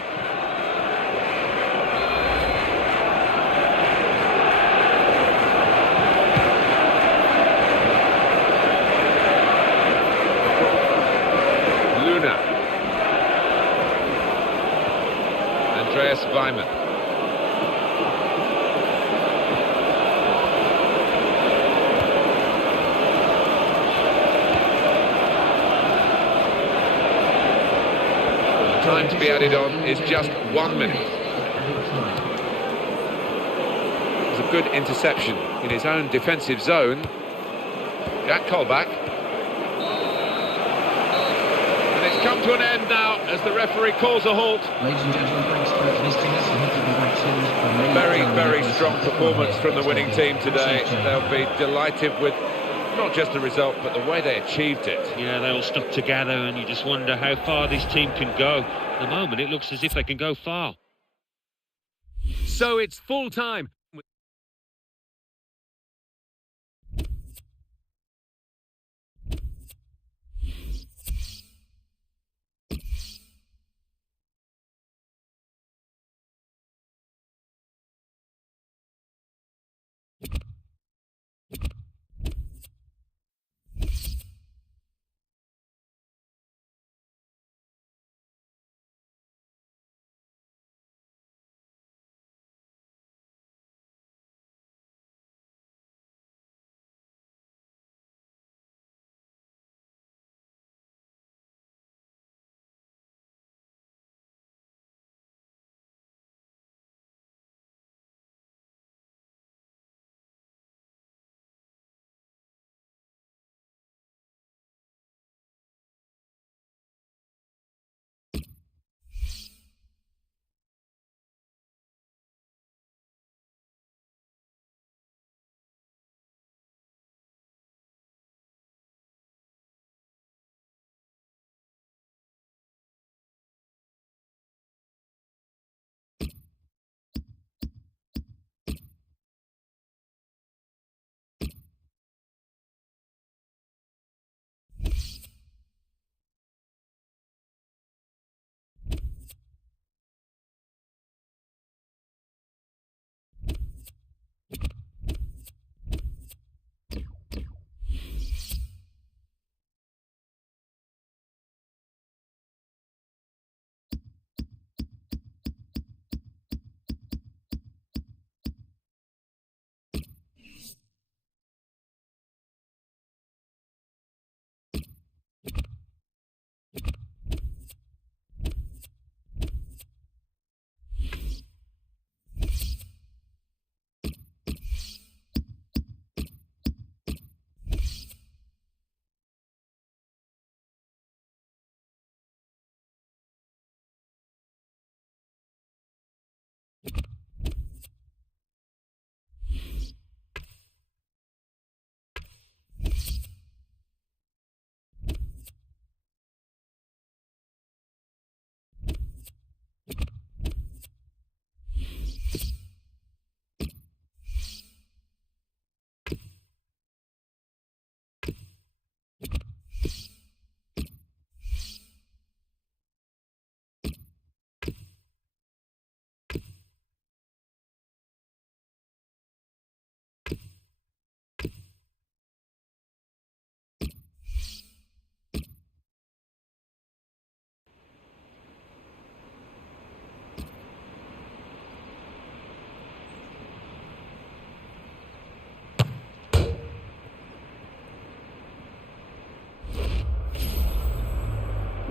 Andreas Weimann. The time to be added on is just 1 minute. It's a good interception in his own defensive zone. Jack Colback. It's come to an end now as the referee calls a halt. Ladies and gentlemen, thanks for visiting us. And we'll be back soon. Very, very strong performance from the winning team today. They'll be delighted with not just the result, but the way they achieved it. yeah, they all stuck together, and you just wonder how far this team can go. At the moment, it looks as if they can go far. So it's full time.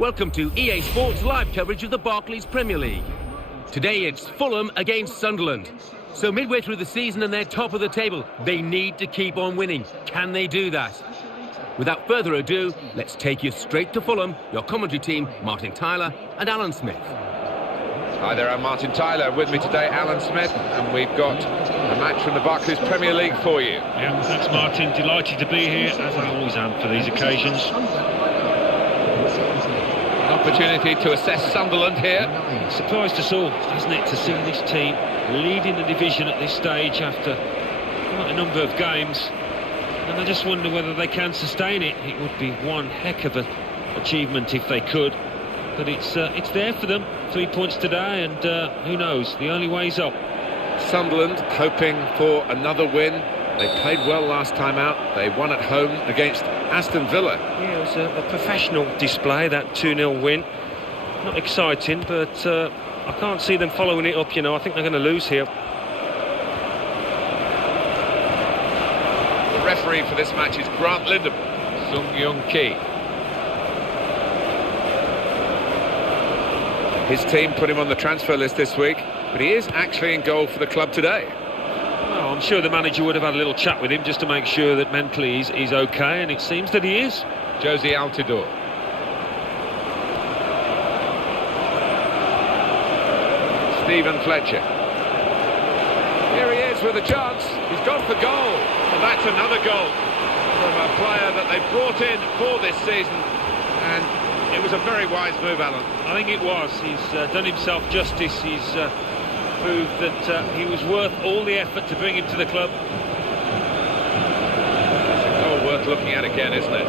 Welcome to EA Sports live coverage of the Barclays Premier League. Today it's Fulham against Sunderland. So midway through the season and they're top of the table, they need to keep on winning. Can they do that? Without further ado, let's take you straight to Fulham. Your commentary team, Martin Tyler and Alan Smith. Hi there, I'm Martin Tyler. With me today, Alan Smith, and we've got a match from the Barclays Premier League for you. Yeah, thanks Martin. Delighted to be here, as I always am for these occasions. An opportunity to assess Sunderland here. Surprised us all, hasn't it, to see this team leading the division at this stage after quite a number of games. And I just wonder whether they can sustain it. It would be one heck of an achievement if they could. But it's there for them. 3 points today, and who knows, the only way's up. Sunderland hoping for another win. They played well last time out. They won at home against Aston Villa. Yeah, it was a professional display, that 2-0 win. Not exciting, but I can't see them following it up, you know. I think they're going to lose here. The referee for this match is Grant Lindham. Sung-Young-Ki. His team put him on the transfer list this week, but he is actually in goal for the club today. Well, I'm sure the manager would have had a little chat with him just to make sure that mentally he's okay, and it seems that he is. Josie Altidore. Stephen Fletcher. Here he is with a chance. He's gone for goal. And that's another goal from a player that they brought in for this season. And it was a very wise move, Alan. I think it was. He's done himself justice. He's proved that he was worth all the effort to bring him to the club. It's a goal worth looking at again, isn't it?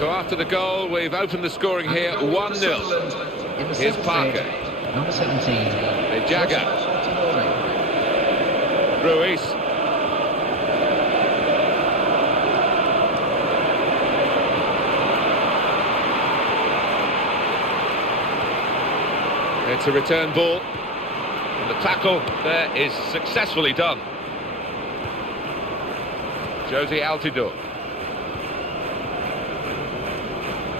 So after the goal, we've opened the scoring here, 1-0. Here's Parker. Number 17. Jaga. Ruiz. It's a return ball. And the tackle there is successfully done. Josie Altidore.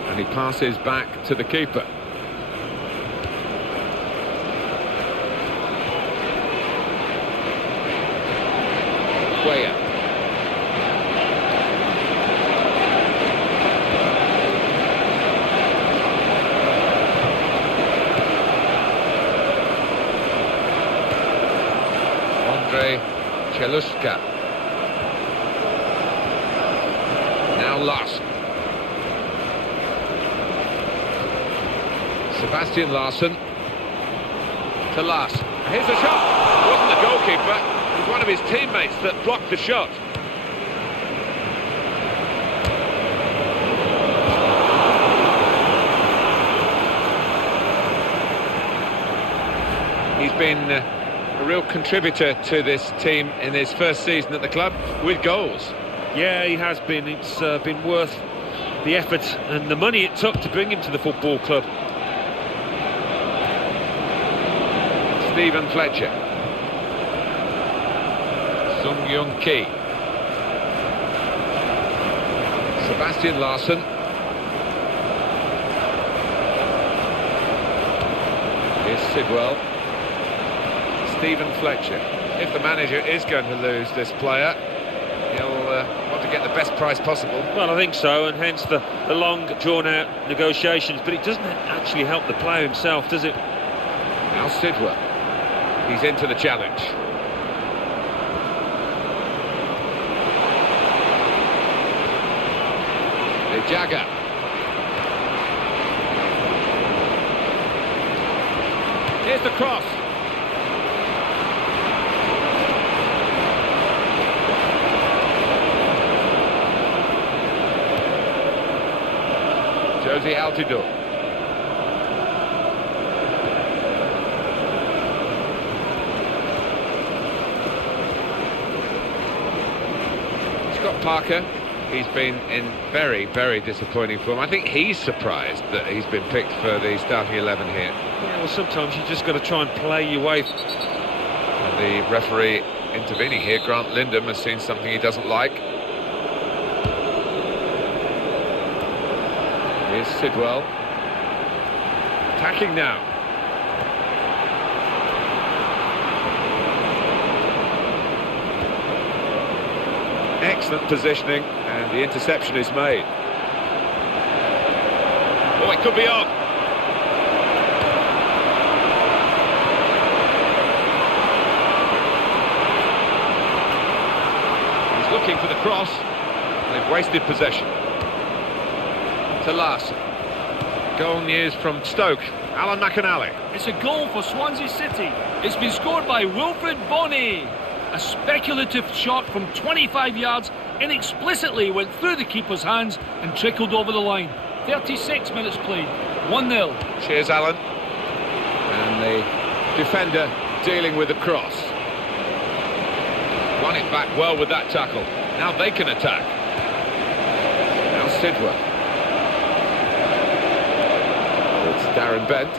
And he passes back to the keeper. Cuellar. Andre Cheluska. Now Larson. Sebastian Larsson to Larson. Here's a shot. It wasn't the goalkeeper. It was one of his teammates that blocked the shot. He's been a real contributor to this team in his first season at the club with goals. Yeah, he has been. It's been worth the effort and the money it took to bring him to the football club. Stephen Fletcher. Sung-Young-Ki. Sebastian Larsson. Here's Sidwell. Stephen Fletcher. If the manager is going to lose this player, he'll want to get the best price possible. Well, I think so, and hence the long, drawn-out negotiations. But it doesn't actually help the player himself, does it? Now Sidwell. He's into the challenge. Jaga. Here's the cross. Josie Altidore. Scott Parker. he's been in very, very disappointing form. I think he's surprised that he's been picked for the starting 11 here. Yeah, well, sometimes you just got to try and play your way. And the referee intervening here, Grant Lindham, has seen something he doesn't like. Here's Sidwell. Attacking now. Excellent positioning, and the interception is made. Oh, it could be on. He's looking for the cross. They've wasted possession. To Larson. Goal news from Stoke. Alan McAnally. It's a goal for Swansea City. It's been scored by Wilfred Bonney. A speculative shot from 25 yards inexplicitly went through the keeper's hands and trickled over the line. 36 minutes played, 1-0. Cheers, Alan. And the defender dealing with the cross. Won it back well with that tackle. Now they can attack. Now Sidwell. It's Darren Bent.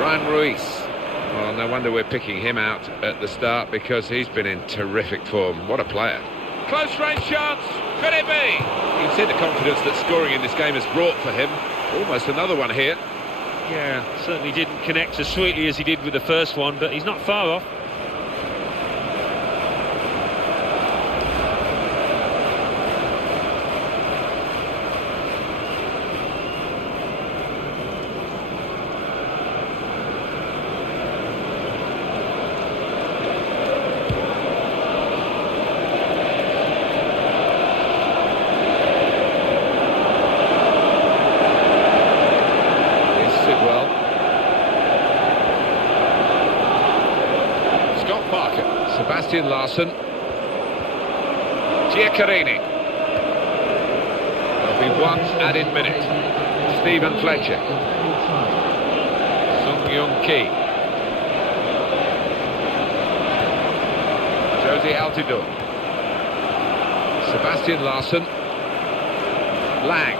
Ryan Ruiz. Well, no wonder we're picking him out at the start, because he's been in terrific form. What a player. Close range chance. Could it be? You can see the confidence that scoring in this game has brought for him. Almost another one here. Yeah, certainly didn't connect as sweetly as he did with the first one, but he's not far off. Larson. Giaccherini. There'll be one added minute. Stephen Fletcher. Sung Young Ki. Josie Altidore. Sebastian Larson. Lang.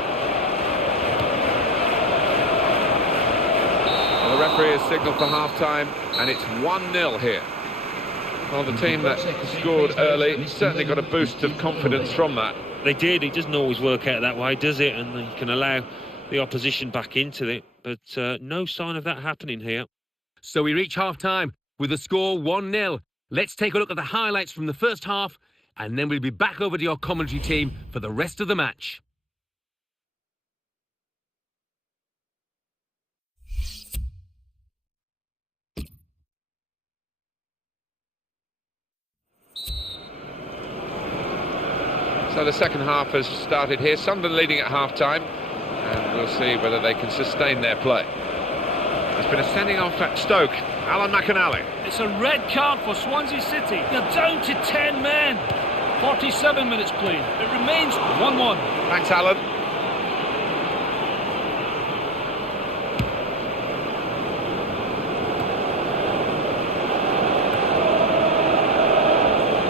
Well, the referee has signalled for half-time, and it's 1-0 here. Well, the team that scored early certainly got a boost of confidence from that. They did. It doesn't always work out that way, does it? And you can allow the opposition back into it. But no sign of that happening here. So we reach half-time with the score 1-0. Let's take a look at the highlights from the first half, and then we'll be back over to your commentary team for the rest of the match. So the second half has started here. Sunderland leading at half-time, and we'll see whether they can sustain their play. There's been a sending off at Stoke. Alan McAnally. It's a red card for Swansea City. They're down to 10 men. 47 minutes played. It remains 1-1. Thanks, Alan.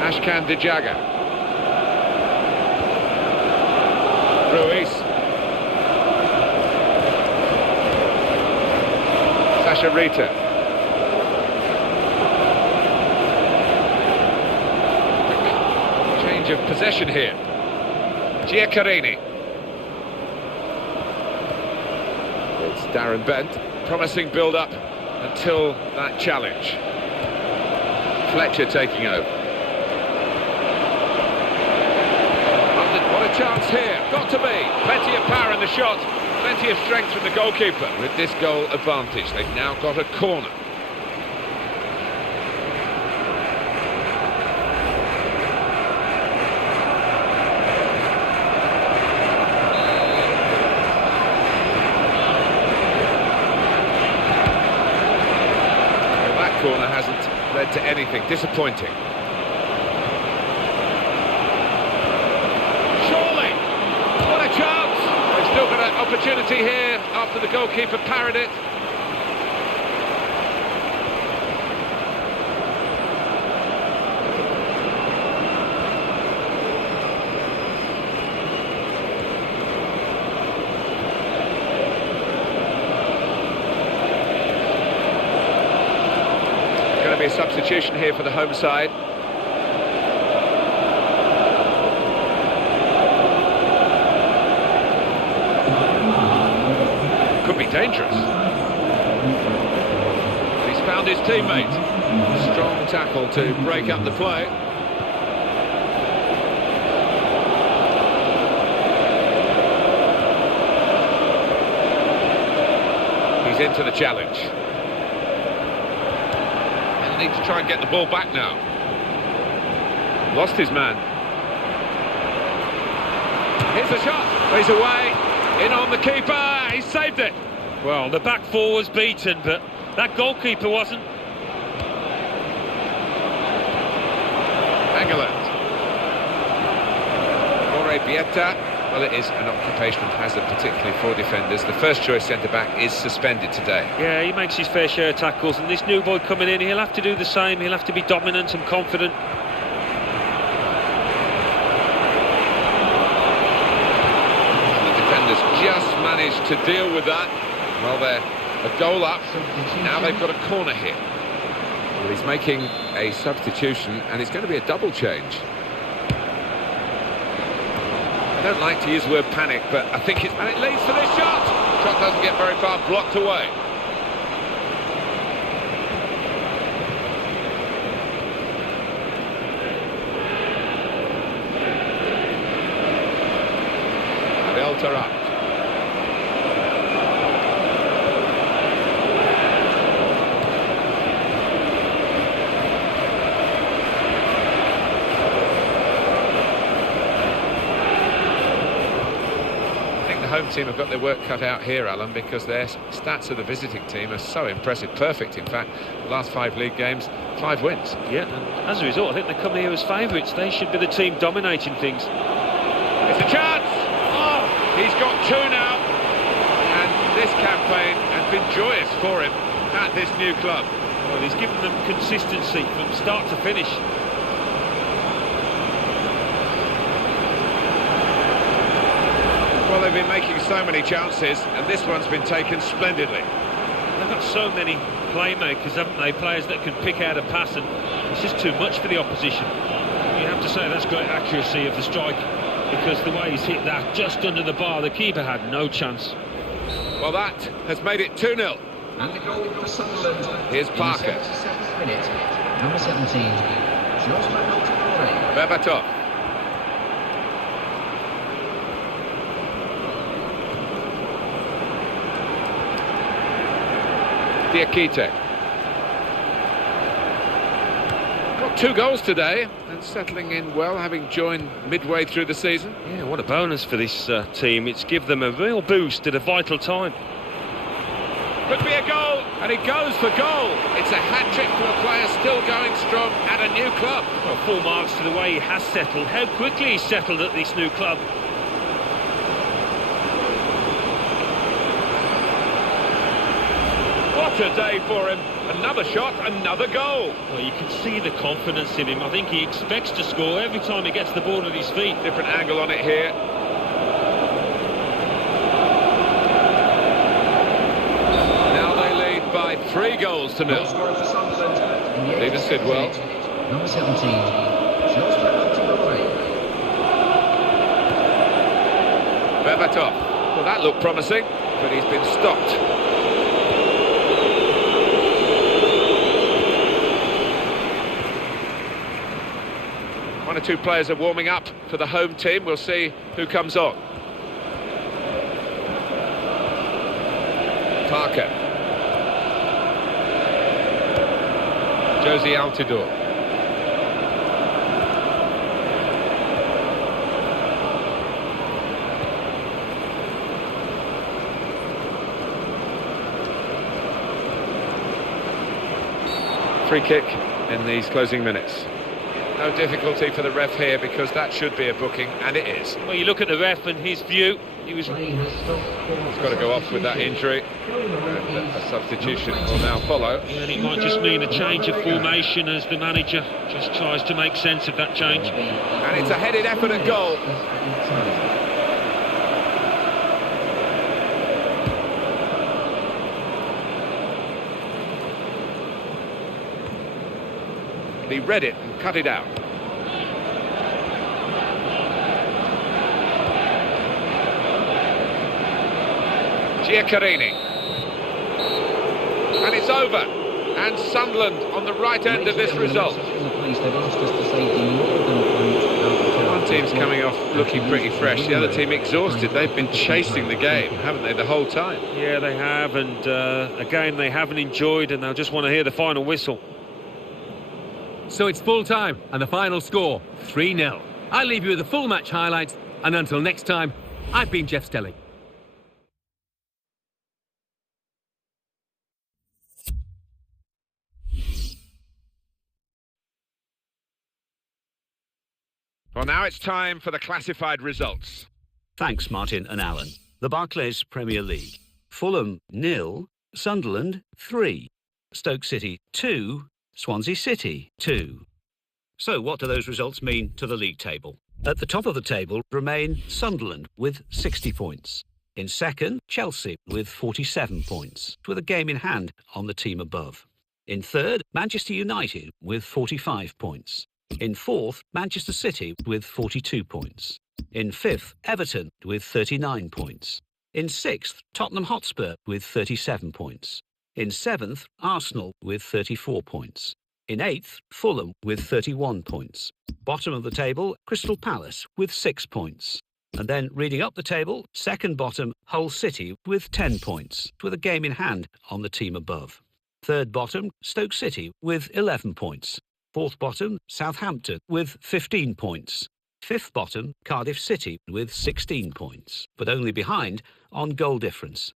Ashkan Dijaga. Ruiz. Sasha Rita. Change of possession here. Giaccherini. It's Darren Bent. Promising build-up until that challenge. Fletcher taking over. What a chance here. Got to be. Plenty of power in the shot. Plenty of strength from the goalkeeper. With this goal advantage, they've now got a corner. Well, that corner hasn't led to anything. Disappointing. Opportunity here after the goalkeeper parried it. substitution here for the home side. Could be dangerous. He's found his teammate. Strong tackle to break up the play. He's into the challenge. He'll need to try and get the ball back now. Lost his man. Here's the shot. He's away. In on the keeper. He saved it. Well, the back four was beaten, but that goalkeeper wasn't. England. Vita. Well, it is an occupational hazard, particularly for defenders. The first choice centre-back is suspended today. Yeah, he makes his fair share of tackles, and this new boy coming in, he'll have to do the same. He'll have to be dominant and confident. Just managed to deal with that. Well, they're a goal up. Now they've got a corner here. Well, he's making a substitution, and it's going to be a double change. I don't like to use the word panic, but I think it's... And it leads to this shot! Shot doesn't get very far, blocked away. Up. I think the home team have got their work cut out here, Alan, because their stats of the visiting team are so impressive. Perfect, in fact. The last 5 league games, 5 wins. Yeah, and as a result, I think they come here as favourites. They should be the team dominating things. It's a chance! He's got 2 now, and this campaign has been joyous for him at this new club. Well, he's given them consistency from start to finish. Well, they've been making so many chances, and this one's been taken splendidly. They've got so many playmakers, haven't they? Players that can pick out a pass, and it's just too much for the opposition. You have to say that's great accuracy of the strike, because the way he's hit that just under the bar, the keeper had no chance. Well, that has made it 2-0. And the goal for Sunderland. Here's Parker. In the 77th minute, number 17, Berbatov. Diakite. Got 2 goals today and settling in well, having joined midway through the season. Yeah, what a bonus for this team. It's given them a real boost at a vital time. Could be a goal, and he goes for goal. It's a hat-trick for a player still going strong at a new club. Well, 4 marks to the way he has settled. How quickly he's settled at this new club. What a day for him. Another shot, another goal. Well, you can see the confidence in him. I think he expects to score every time he gets the ball at his feet. Different angle on it here. Now they lead by 3 goals to 0. Stephen Sidwell. Number 17, Berbatov. Well, that looked promising, but he's been stopped. One or 2 players are warming up for the home team. We'll see who comes on. Parker. Josie Altidore. Free kick in these closing minutes. No difficulty for the ref here, because that should be a booking, and it is. Well, you look at the ref and his view. He's got to go off with that injury. And a substitution will now follow. And it might just mean a change of formation as the manager just tries to make sense of that change. And it's a headed effort at goal. but he read it and cut it out. Giaccherini. And it's over. And Sunderland on the right end of this result. One team's coming off looking pretty fresh, the other team exhausted. They've been chasing the game, haven't they, the whole time? Yeah, they have, and a game they haven't enjoyed, and they'll just want to hear the final whistle. So it's full time, and the final score, 3-0. I'll leave you with the full match highlights, and until next time, I've been Jeff Stelling. Well, now it's time for the classified results. Thanks, Martin and Alan. The Barclays Premier League. Fulham 0, Sunderland 3, Stoke City 2, Swansea City 2. So what do those results mean to the league table? At the top of the table remain Sunderland with 60 points. In second, Chelsea with 47 points, with a game in hand on the team above. In third, Manchester United with 45 points. In fourth, Manchester City with 42 points. In fifth, Everton with 39 points. In sixth, Tottenham Hotspur with 37 points. In seventh, Arsenal with 34 points. In eighth, Fulham with 31 points. Bottom of the table, Crystal Palace with 6 points. And then reading up the table, second bottom, Hull City with 10 points, with a game in hand on the team above. Third bottom, Stoke City with 11 points. Fourth bottom, Southampton with 15 points. Fifth bottom, Cardiff City with 16 points, but only behind on goal difference.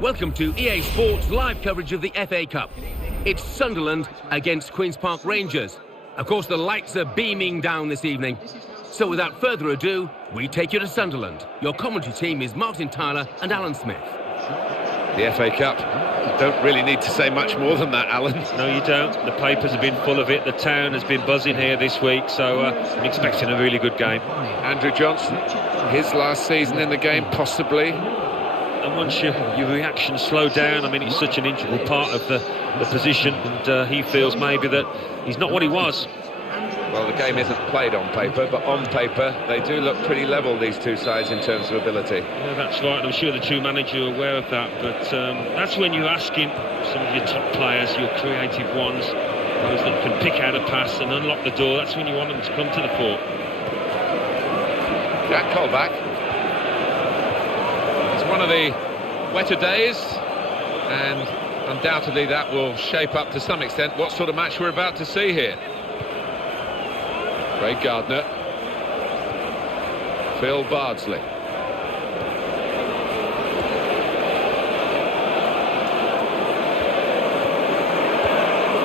Welcome to EA Sports live coverage of the FA Cup. It's Sunderland against Queen's Park Rangers. Of course, the lights are beaming down this evening. So without further ado, we take you to Sunderland. Your commentary team is Martin Tyler and Alan Smith. The FA Cup. Don't really need to say much more than that, Alan. No, you don't. The papers have been full of it. The town has been buzzing here this week, so I'm expecting a really good game. Andrew Johnson, his last season in the game, possibly. And once your reactions slow down, I mean, it's such an integral part of the position, and he feels maybe that he's not what he was. Well, the game isn't played on paper, but on paper they do look pretty level, these two sides, in terms of ability. Yeah, that's right, and I'm sure the two managers are aware of that, but that's when you're asking some of your top players, your creative ones, those that can pick out a pass and unlock the door. That's when you want them to come to the fore. Jack Colback. It's one of the wetter days, and undoubtedly that will shape up to some extent what sort of match we're about to see here. Craig Gardner. Phil Bardsley.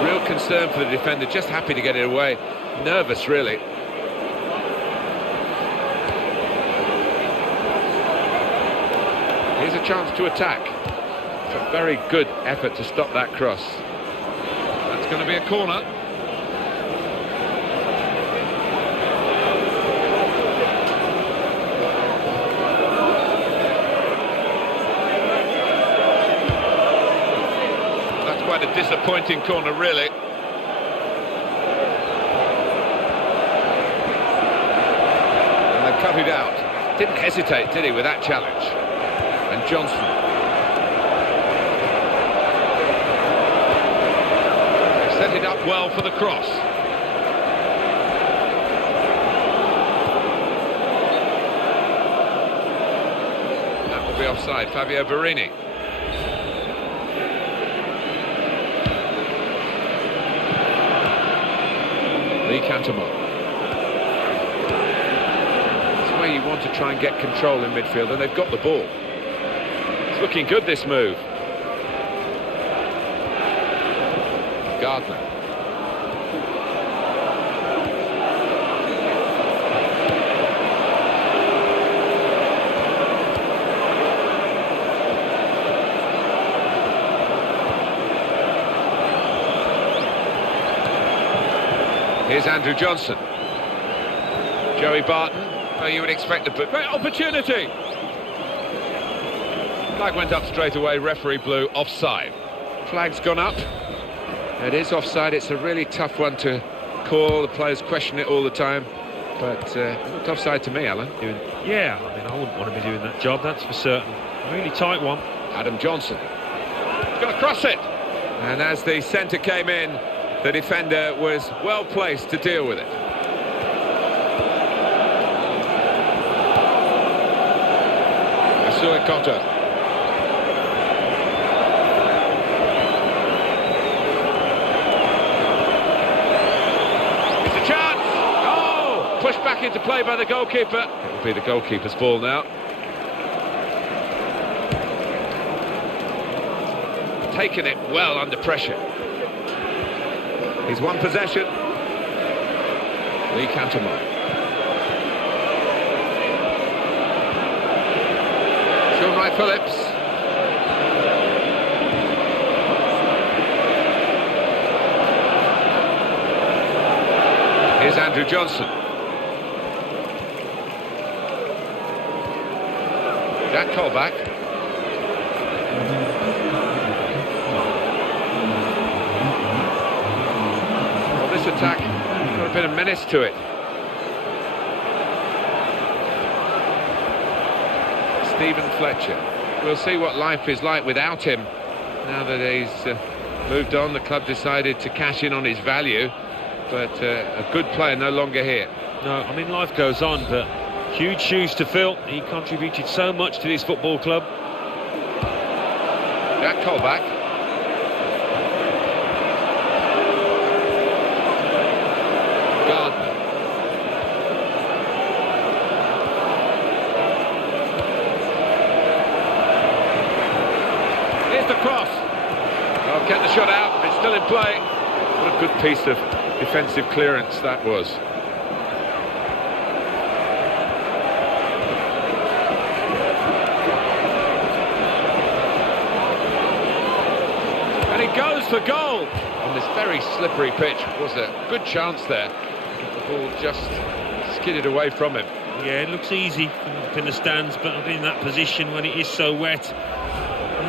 Real concern for the defender, just happy to get it away. Nervous, really. Here's a chance to attack. It's a very good effort to stop that cross. That's going to be a corner. That's quite a disappointing corner, really. And they cut it out. Didn't hesitate, did he, with that challenge? And Johnson. They set it up well for the cross. That will be offside. Fabio Borini. Lee Cantermore. It's where you want to try and get control in midfield, and they've got the ball. It's looking good, this move. Gardner. Here's Andrew Johnson. Joey Barton. Well, you would expect the great opportunity. Flag went up straight away, referee blew offside. Flag's gone up. It is offside. It's a really tough one to call. The players question it all the time. But it looked offside to me, Alan. Yeah, I mean, I wouldn't want to be doing that job, that's for certain. A really tight one. Adam Johnson. He's got to cross it. And as the centre came in, the defender was well placed to deal with it. Asue Koto. It's a chance! Oh! Pushed back into play by the goalkeeper. It will be the goalkeeper's ball now. Taken it well under pressure. He's won possession. Lee Cantermore. Sean Wright-Phillips. Here's Andrew Johnson. Jack Colback. Attack, got a bit of menace to it. Stephen Fletcher. We'll see what life is like without him. Now that he's moved on, the club decided to cash in on his value, but a good player no longer here. No, I mean, life goes on, but huge shoes to fill. He contributed so much to this football club. Jack Colback. Get the shot out, it's still in play. What a good piece of defensive clearance that was. And he goes for goal on this very slippery pitch. It was a good chance there. The ball just skidded away from him. Yeah, it looks easy up in the stands, but in that position when it is so wet,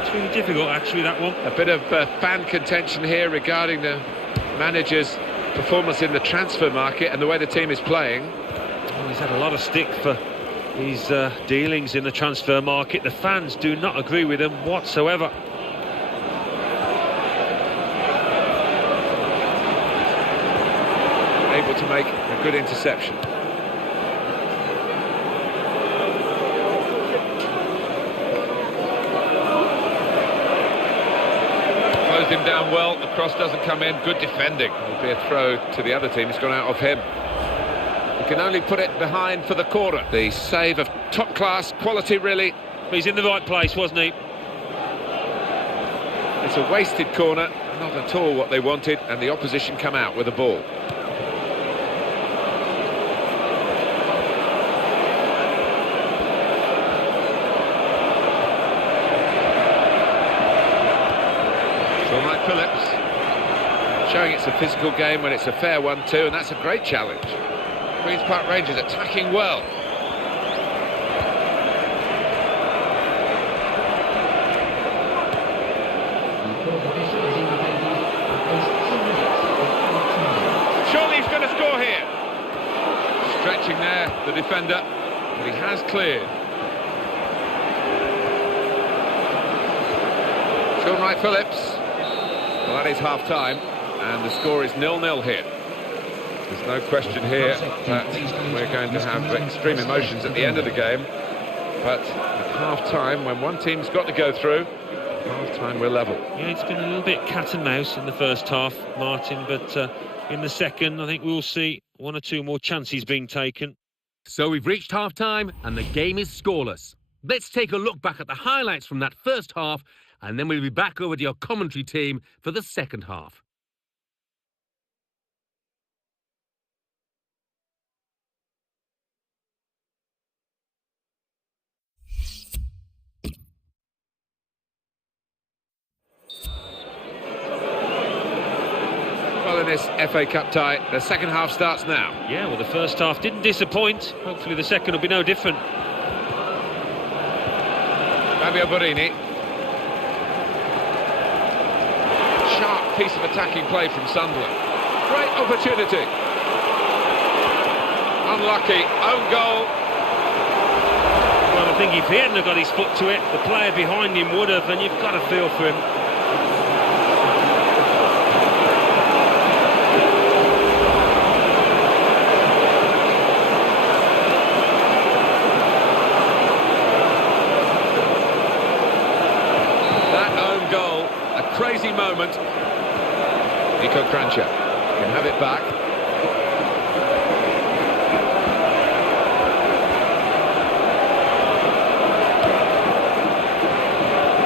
it's really difficult, actually, that one. A bit of fan contention here regarding the manager's performance in the transfer market and the way the team is playing. Well, he's had a lot of stick for his dealings in the transfer market. The fans do not agree with him whatsoever. Able to make a good interception. Closed him down well, the cross doesn't come in, good defending. It'll be a throw to the other team, it's gone out of him. He can only put it behind for the corner. The save of top class quality, really. He's in the right place, wasn't he? It's a wasted corner, not at all what they wanted, and the opposition come out with the ball. Phillips, showing it's a physical game when it's a fair one too, and that's a great challenge. Queen's Park Rangers attacking well. Surely he's going to score here. Stretching there, the defender, but he has cleared. Sean Wright Phillips. Well, that is half-time, and the score is 0-0 here. There's no question here that we're going to have extreme emotions at the end of the game, but at half-time, when one team's got to go through, half-time we're level. Yeah, it's been a little bit cat and mouse in the first half, Martin, but in the second, I think we'll see one or two more chances being taken. So we've reached half-time, and the game is scoreless. Let's take a look back at the highlights from that first half, and then we'll be back over to your commentary team for the second half. Well, in this FA Cup tie, the second half starts now. Yeah, well, the first half didn't disappoint. Hopefully the second will be no different. Fabio Borini. Sharp piece of attacking play from Sunderland. Great opportunity. Unlucky. Own goal. Well, I think if he hadn't have got his foot to it, the player behind him would have, and you've got to feel for him. Crazy moment. Nico Kranjčar can have it back.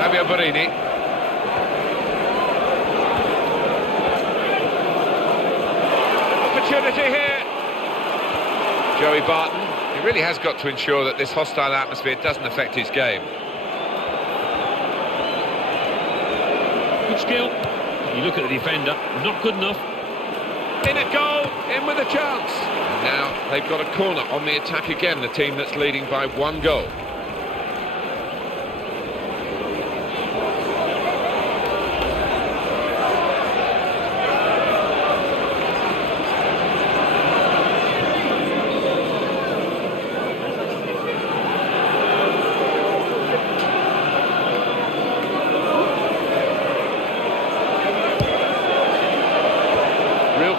Fabio Borini. Opportunity here. Joey Barton. He really has got to ensure that this hostile atmosphere doesn't affect his game. Good skill. You look at the defender, not good enough. In at goal, in with a chance. And now they've got a corner on the attack again, the team that's leading by 1 goal.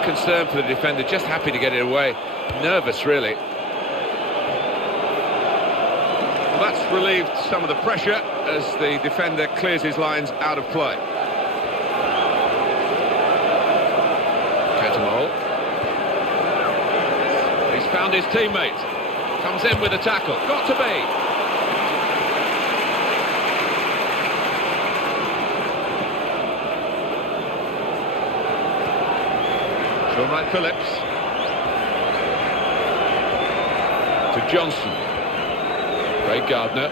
Concern for the defender, just happy to get it away. Nervous, really. Well, that's relieved some of the pressure as the defender clears his lines out of play. Catamol. He's found his teammate. Comes in with a tackle. Got to be. Sean Wright Phillips to Johnson. Craig Gardner.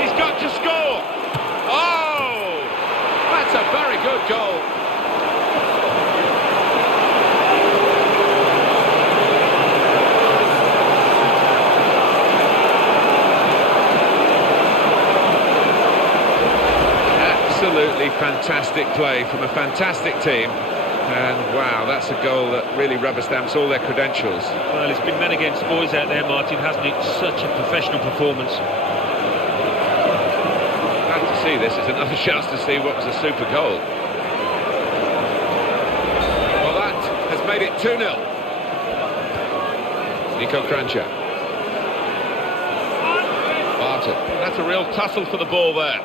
He's got to score. Oh, that's a very good goal. Absolutely fantastic play from a fantastic team. And wow, that's a goal that really rubber stamps all their credentials. Well, it's been men against boys out there, Martin, hasn't it? Such a professional performance. Glad to see this is another chance to see what was a super goal. Well, that has made it 2-0. Nico Kranjčar. Barton. That's a real tussle for the ball there.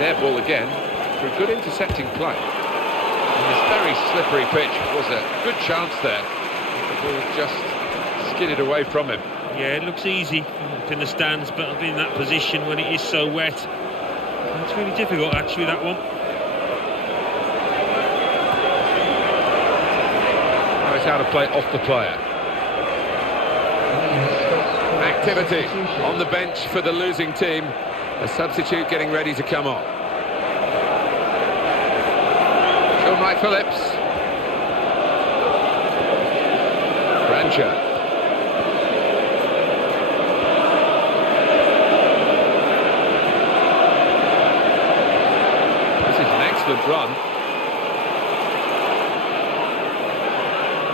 Their ball again for a good intercepting play. And this very slippery pitch was a good chance there. The ball just skidded away from him. Yeah, it looks easy up in the stands, but I've been in that position when it is so wet. It's really difficult, actually, that one. Now it's out of play off the player. Activity on the bench for the losing team. A substitute getting ready to come on. Sean Wright-Phillips. Kranjčar. This is an excellent run.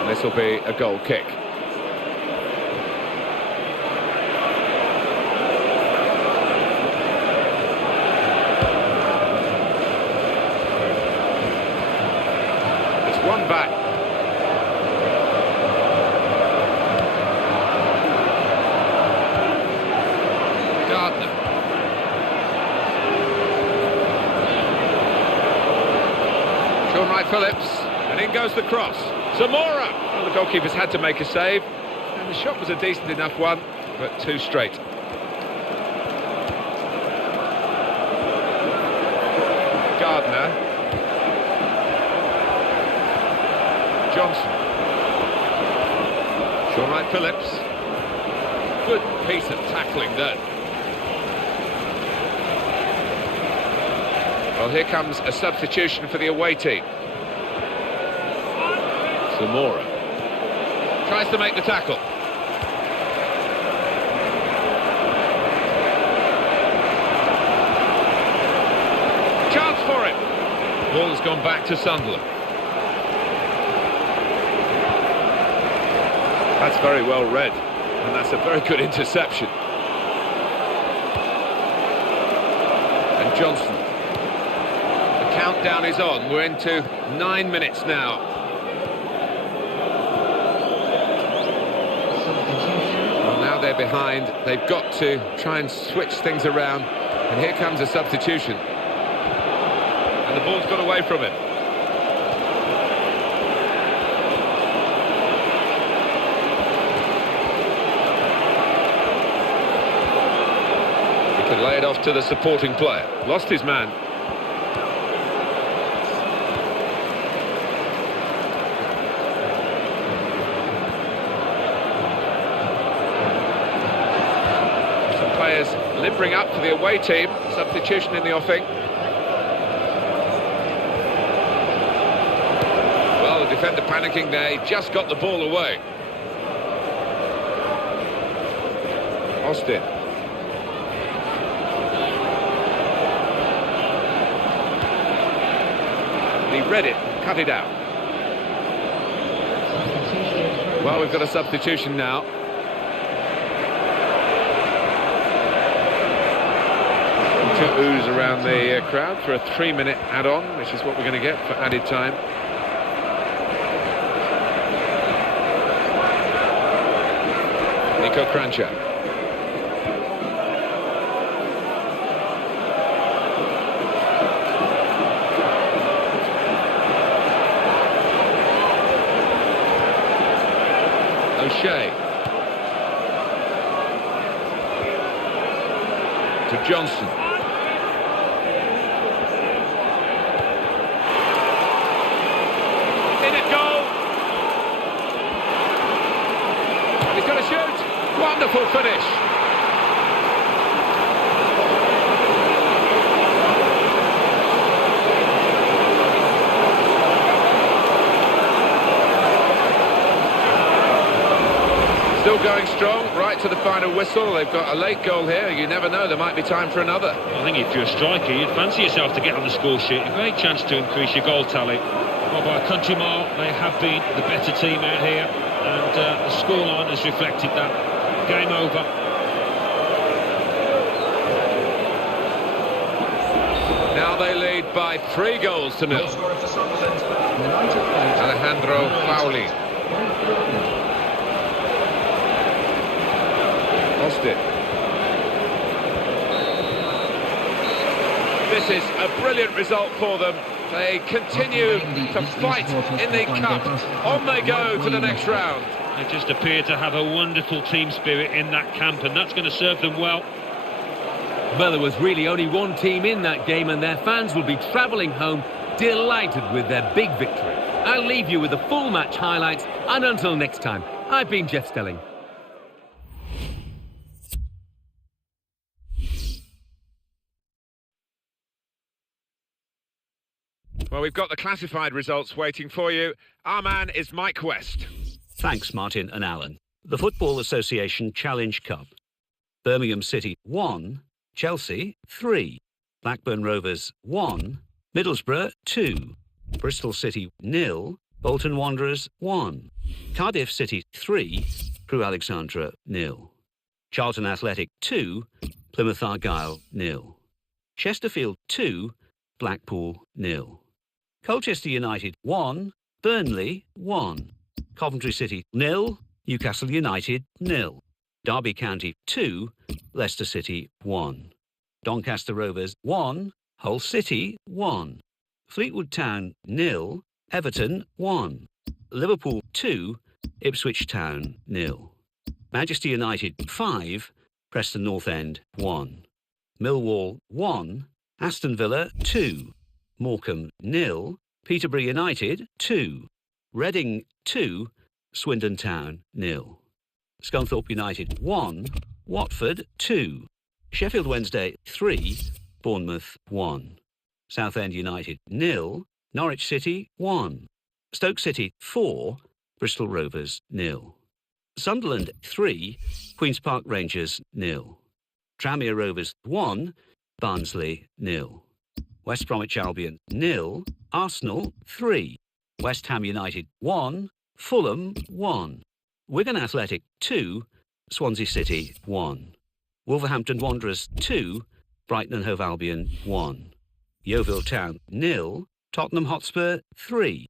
And this will be a goal kick. One back. Gardner. Sean Wright-Phillips. And in goes the cross. Zamora. Well, the goalkeeper's had to make a save. And the shot was a decent enough one, but too straight. Gardner. Johnson. Sean Wright-Phillips. Good piece of tackling there. Well, here comes a substitution for the away team. Zamora. Tries to make the tackle. Chance for him. Ball has gone back to Sunderland. That's very well read, and that's a very good interception. And Johnson. The countdown is on. We're into 9 minutes now. Well, now they're behind. They've got to try and switch things around. And here comes a substitution. And the ball's got away from him. Could lay it off to the supporting player. Lost his man. Some players limbering up for the away team. Substitution in the offing. Well, the defender panicking there. He just got the ball away. Aston. He read it, cut it out. Well, we've got a substitution now. To ooze around the crowd for a 3-minute add-on, which is what we're going to get for added time. Nico Kranjčar. O'Shea. To Johnson. In it goal. He's going to shoot. Wonderful finish. Still going strong, right to the final whistle. They've got a late goal here. You never know, there might be time for another. I think if you're a striker, you'd fancy yourself to get on the score sheet. A great chance to increase your goal tally. Well, by a country mile, they have been the better team out here, and the scoreline has reflected that. Game over. Now they lead by 3 goals to 0. Alejandro Pauli. Lost it. This is a brilliant result for them. They continue to fight in the cup. On they go to the next round. They just appear to have a wonderful team spirit in that camp, and that's going to serve them well. Well, there was really only one team in that game, and their fans will be travelling home delighted with their big victory. I'll leave you with the full match highlights, and until next time, I've been Jeff Stelling. Well, we've got the classified results waiting for you. Our man is Mike West. Thanks, Martin and Alan. The Football Association Challenge Cup. Birmingham City 1, Chelsea 3, Blackburn Rovers 1, Middlesbrough 2, Bristol City 0, Bolton Wanderers 1, Cardiff City 3, Crewe Alexandra 0, Charlton Athletic 2, Plymouth Argyle 0, Chesterfield 2, Blackpool 0, Colchester United 1, Burnley 1, Coventry City 0, Newcastle United 0, Derby County 2, Leicester City 1, Doncaster Rovers 1, Hull City 1, Fleetwood Town 0, Everton 1, Liverpool 2, Ipswich Town 0, Manchester United 5, Preston North End 1, Millwall 1, Aston Villa 2, Morecambe 0, Peterborough United 2, Reading 2, Swindon Town 0, Scunthorpe United 1, Watford 2, Sheffield Wednesday 3, Bournemouth 1, Southend United 0, Norwich City 1, Stoke City 4, Bristol Rovers 0, Sunderland 3, Queen's Park Rangers 0, Tranmere Rovers 1, Barnsley 0, West Bromwich Albion 0, Arsenal 3, West Ham United 1, Fulham 1, Wigan Athletic 2, Swansea City 1, Wolverhampton Wanderers 2, Brighton and Hove Albion 1, Yeovil Town 0, Tottenham Hotspur 3.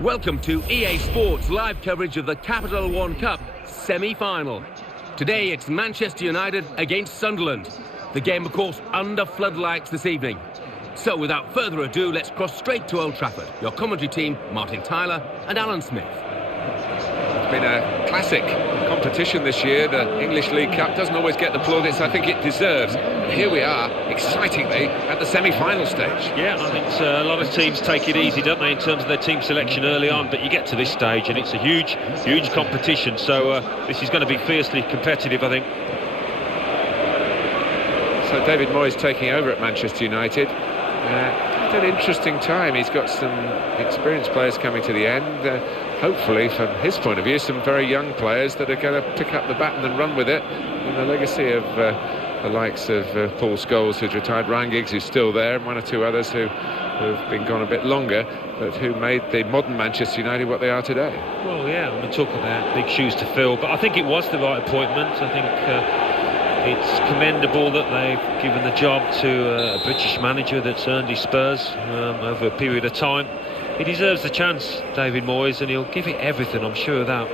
Welcome to EA Sports live coverage of the Capital One Cup semi-final. Today it's Manchester United against Sunderland. The game, of course, under floodlights this evening. So without further ado, let's cross straight to Old Trafford. Your commentary team, Martin Tyler and Alan Smith. It's been a classic competition this year. The English League Cup doesn't always get the plaudits I think it deserves. And here we are, excitingly, at the semi-final stage. Yeah, I think a lot of teams take it easy, don't they, in terms of their team selection early on, but you get to this stage and it's a huge competition, so this is going to be fiercely competitive, I think. So David Moyes taking over at Manchester United. It's an interesting time. He's got some experienced players coming to the end. hopefully, from his point of view, some very young players that are going to pick up the baton and run with it. And the legacy of the likes of Paul Scholes, who's retired, Ryan Giggs, who's still there, and one or two others who've been gone a bit longer, but who made the modern Manchester United what they are today. Well, yeah, we talk about big shoes to fill, but I think it was the right appointment. I think it's commendable that they've given the job to a British manager that's earned his spurs over a period of time. He deserves the chance, David Moyes, and he'll give it everything, I'm sure of that.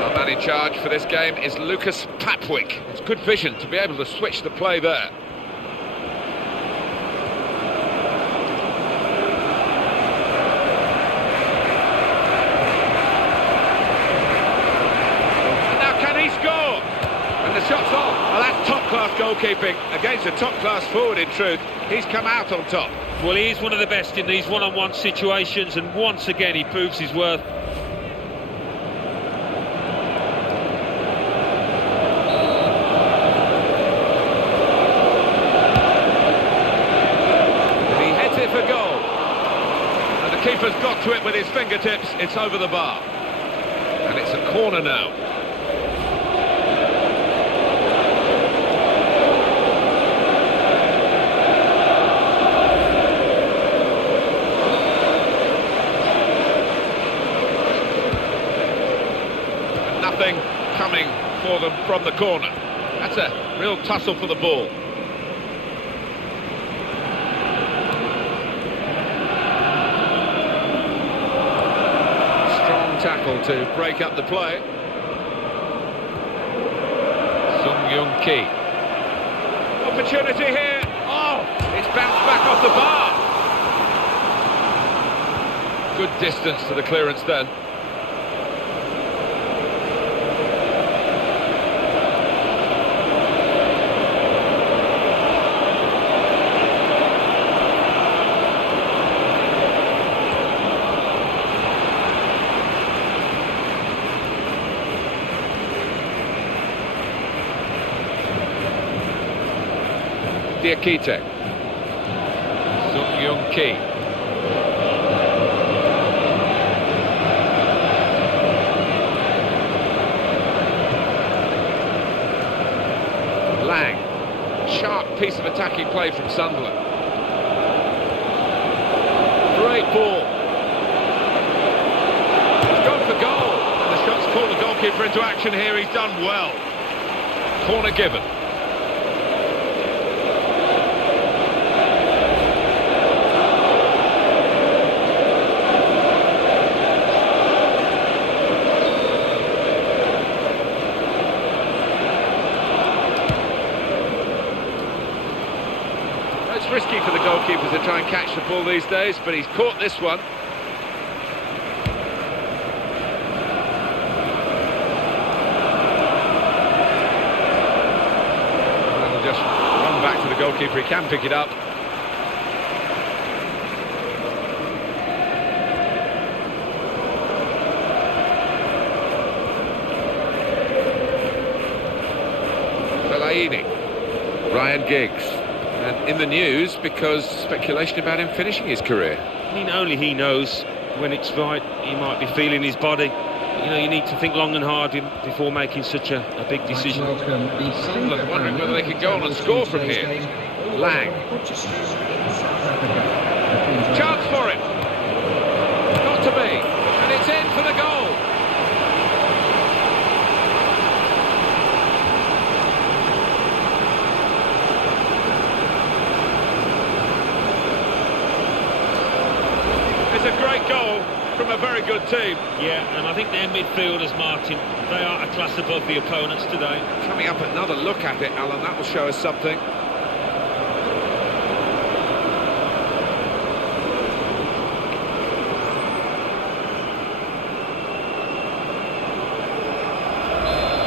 Our man in charge for this game is Lucas Papwick. It's good vision to be able to switch the play there. The shot's off. Well, that's top-class goalkeeping against a top-class forward, in truth. He's come out on top. Well, he is one of the best in these one-on-one situations, and once again he proves his worth. And he heads it for goal. And the keeper's got to it with his fingertips. It's over the bar. And it's a corner now. Coming for them from the corner. That's a real tussle for the ball. Strong tackle to break up the play. Sung Young Ki. Opportunity here. Oh, it's bounced back off the bar. Good distance to the clearance then. Diakite. Sung Young Ki. Lang. Sharp piece of attacking play from Sunderland. Great ball. He's gone for goal. And the shot's called the goalkeeper into action here. He's done well. Corner given. It's risky for the goalkeepers to try and catch the ball these days, but he's caught this one. And he'll just run back to the goalkeeper. He can pick it up. Fellaini. Ryan Giggs. And in the news because speculation about him finishing his career. I mean, only he knows when it's right. He might be feeling his body. You know, you need to think long and hard before making such a big decision. Sunderland wondering whether they can go on and score from here. Lang. Chance for it. Got to be. And it's in for the goal. It's a great goal from a very good team. Yeah, and I think their midfielders, Martin, they are a class above the opponents today. Coming up another look at it, Alan, that will show us something.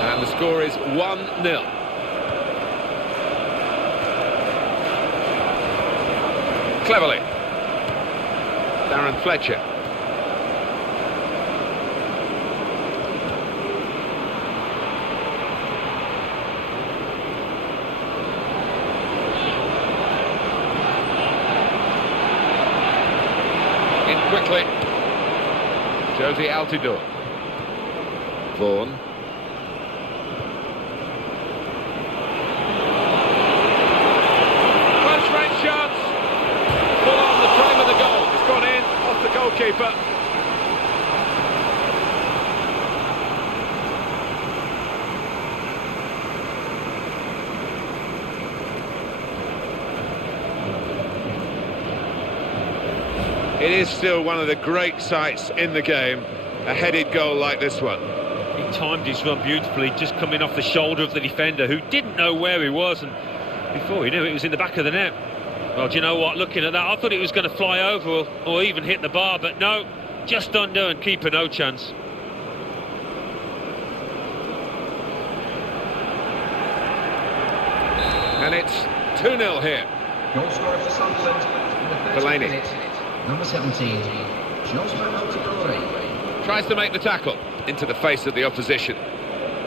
And the score is 1-0. Cleverly. Darren Fletcher. In quickly. Josie Altidore. Vaughan. Close range chance. Full on the frame of the goal. It's gone in off the goalkeeper. It is still one of the great sights in the game, a headed goal like this one. He timed his run beautifully, just coming off the shoulder of the defender, who didn't know where he was, and before he knew it was in the back of the net. Well, do you know what, looking at that, I thought it was going to fly over or even hit the bar, but no, just under and keeper no chance. And it's 2-0 here. Goal scorer for Sunderland in the 30th Delaney. minute. Number 17, Joshua Altidore. Tries to make the tackle into the face of the opposition.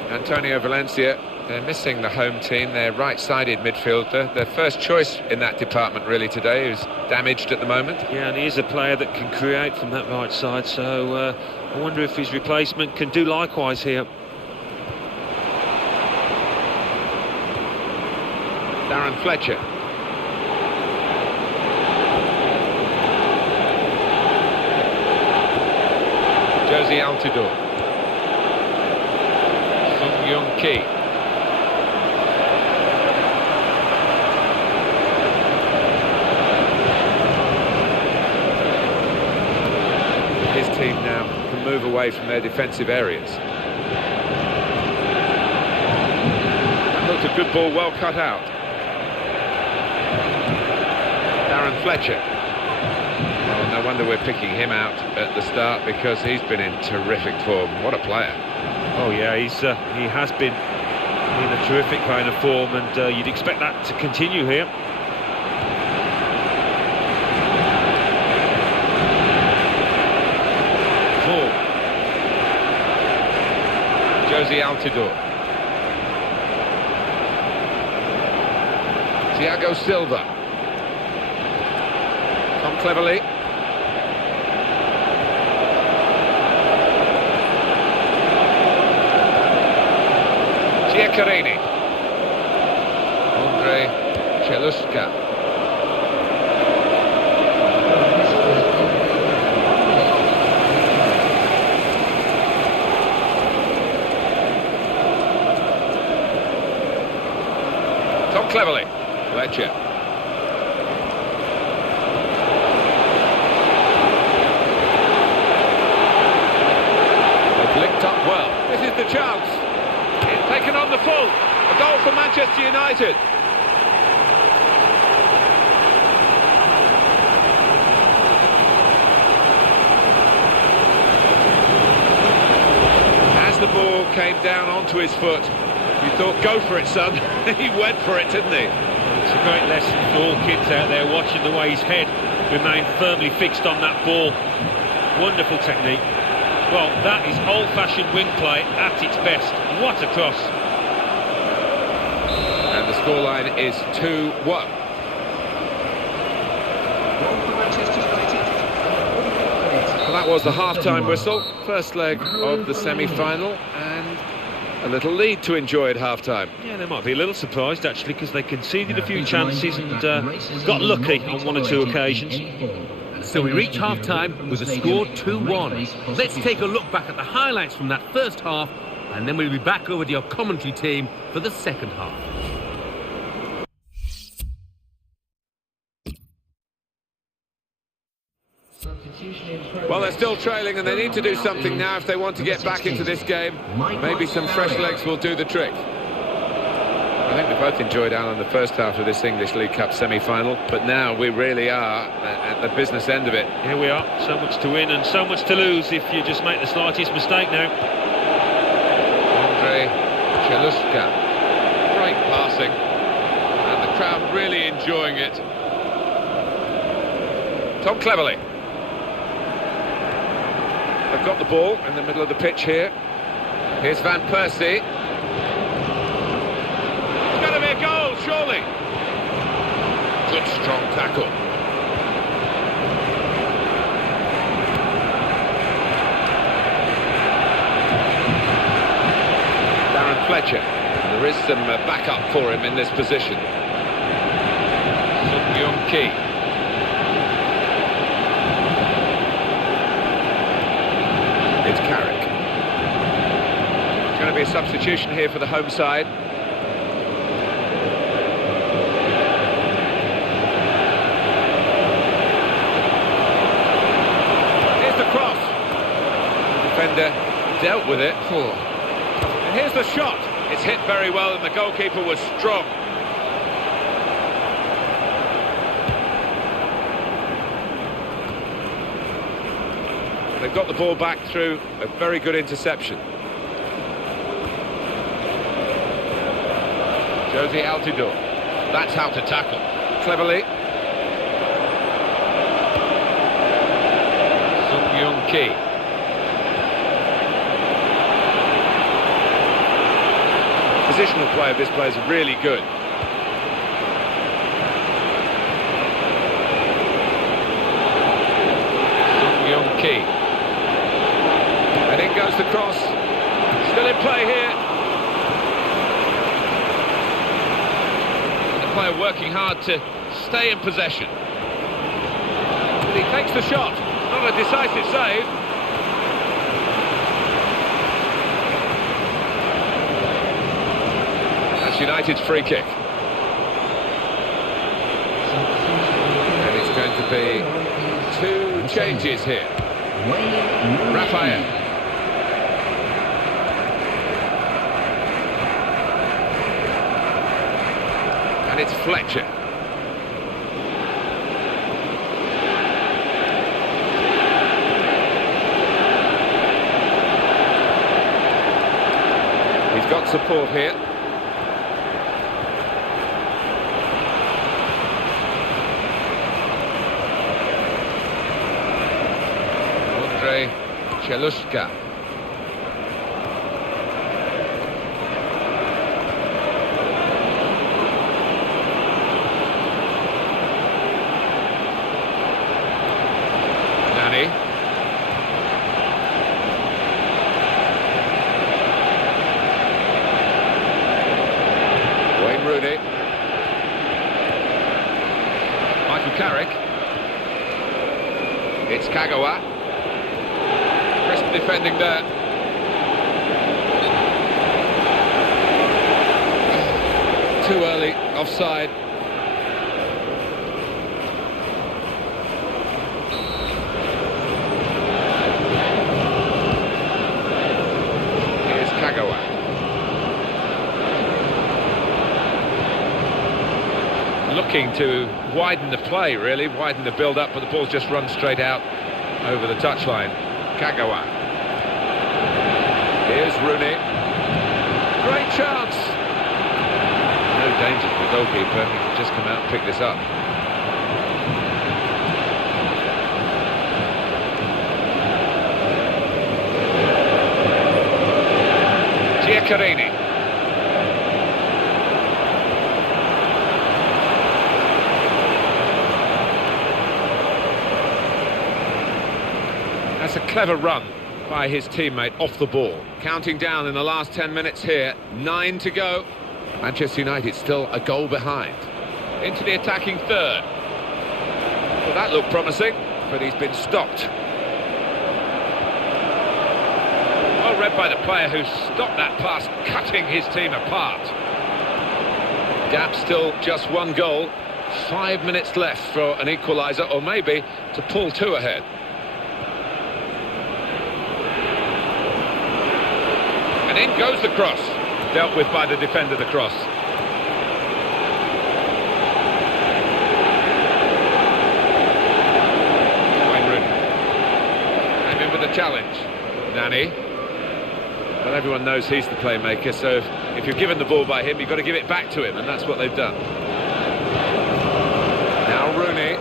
Antonio Valencia, they're missing the home team, their right-sided midfielder, their first choice in that department really today, who's damaged at the moment. Yeah, and he is a player that can create from that right side, so I wonder if his replacement can do likewise here. Darren Fletcher. Josie Altidore. Sung Young Ki. His team now can move away from their defensive areas. That looked a good ball, well cut out. Darren Fletcher. Well, no wonder we're picking him out at the start, because he's been in terrific form. What a player. Oh yeah, he has been in a terrific kind of form, and you'd expect that to continue here. Full. Josie Altidore. Thiago Silva. Tom Cleverley. Giaccherini. Andre Cheluska. Tom Cleverley. Fletcher. They've linked up well. This is the chance. It's taken on the full. A goal for Manchester United. As the ball came down onto his foot, you thought, go for it, son. He went for it, didn't he? It's a great lesson for all kids out there watching the way his head remained firmly fixed on that ball. Wonderful technique. Well, that is old-fashioned wing play at its best. What a cross. And the scoreline is 2-1. Goal for Manchester United. Well, that was the half-time whistle. First leg of the semi-final, and a little lead to enjoy at half-time. Yeah, they might be a little surprised, actually, because they conceded a few chances and got lucky on one or two occasions. So we reach half-time with a score 2-1. Let's take a look back at the highlights from that first half, and then we'll be back over to your commentary team for the second half. Well, they're still trailing, and they need to do something now if they want to get back into this game. Maybe some fresh legs will do the trick. I think we both enjoyed, Alan, the first half of this English League Cup semi-final, but now we really are at the business end of it. Here we are, so much to win and so much to lose if you just make the slightest mistake now. Andre Cheluska. Great passing, and the crowd really enjoying it. Tom Cleverley. They've got the ball in the middle of the pitch here. Here's Van Persie. It's got to be a goal, surely. Good strong tackle. Fletcher. There is some backup for him in this position. Young-ki. It's Carrick. It's going to be a substitution here for the home side. Here's the cross. Defender dealt with it. And here's the shot. It's hit very well and the goalkeeper was strong. They've got the ball back through a very good interception. Josie Altidore. That's how to tackle. Cleverly. Young-ki. Positional play of this player is really good. Young-ki. And in goes the cross. Still in play here. The player working hard to stay in possession. But he takes the shot. Not a decisive save. That's United's free kick. And it's going to be 2 changes here. Raphael. And it's Fletcher. He's got support here. Chelushka. Nani. Wayne Rooney. Michael Carrick. It's Kagawa. Defending there. Too early, offside. Here's Kagawa. Looking to widen the play, really, widen the build-up, but the ball's just run straight out over the touchline. Kagawa. Here's Rooney. Great chance. No danger for the goalkeeper. He can just come out and pick this up. Giaccherini. That's a clever run by his teammate off the ball. Counting down in the last 10 minutes here. 9 to go. Manchester United still a goal behind. Into the attacking third. Well, that looked promising, but he's been stopped. Well read by the player who stopped that pass, cutting his team apart. Gap still just 1 goal. 5 minutes left for an equaliser, or maybe to pull 2 ahead. And in goes the cross. Dealt with by the defender, the cross. Wayne Rooney. And in with the challenge. Nani. Well, everyone knows he's the playmaker, so if you're given the ball by him, you've got to give it back to him, and that's what they've done. Now Rooney.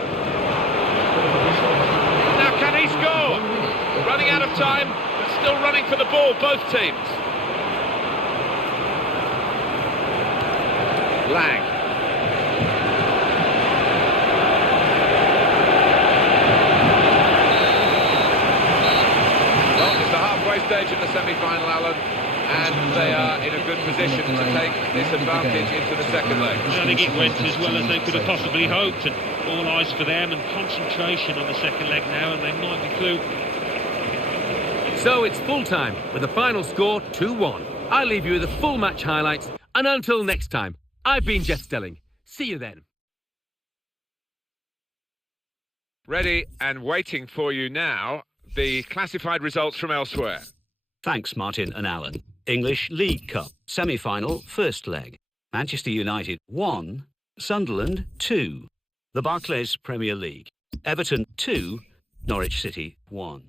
Now can he score? Running out of time, but still running for the ball, both teams. Lang. Well, it's the halfway stage of the semi-final, Alan. and they are in a good position to take this advantage into the second leg. I think it went as well as they could have possibly hoped, and all eyes for them and concentration on the second leg now, and they might be through. So it's full time with the final score 2-1. I'll leave you with the full match highlights, and until next time, I've been Jeff Stelling. See you then. Ready and waiting for you now, the classified results from elsewhere. Thanks, Martin and Alan. English League Cup, semi-final, first leg. Manchester United 1, Sunderland 2. The Barclays Premier League. Everton 2, Norwich City 1.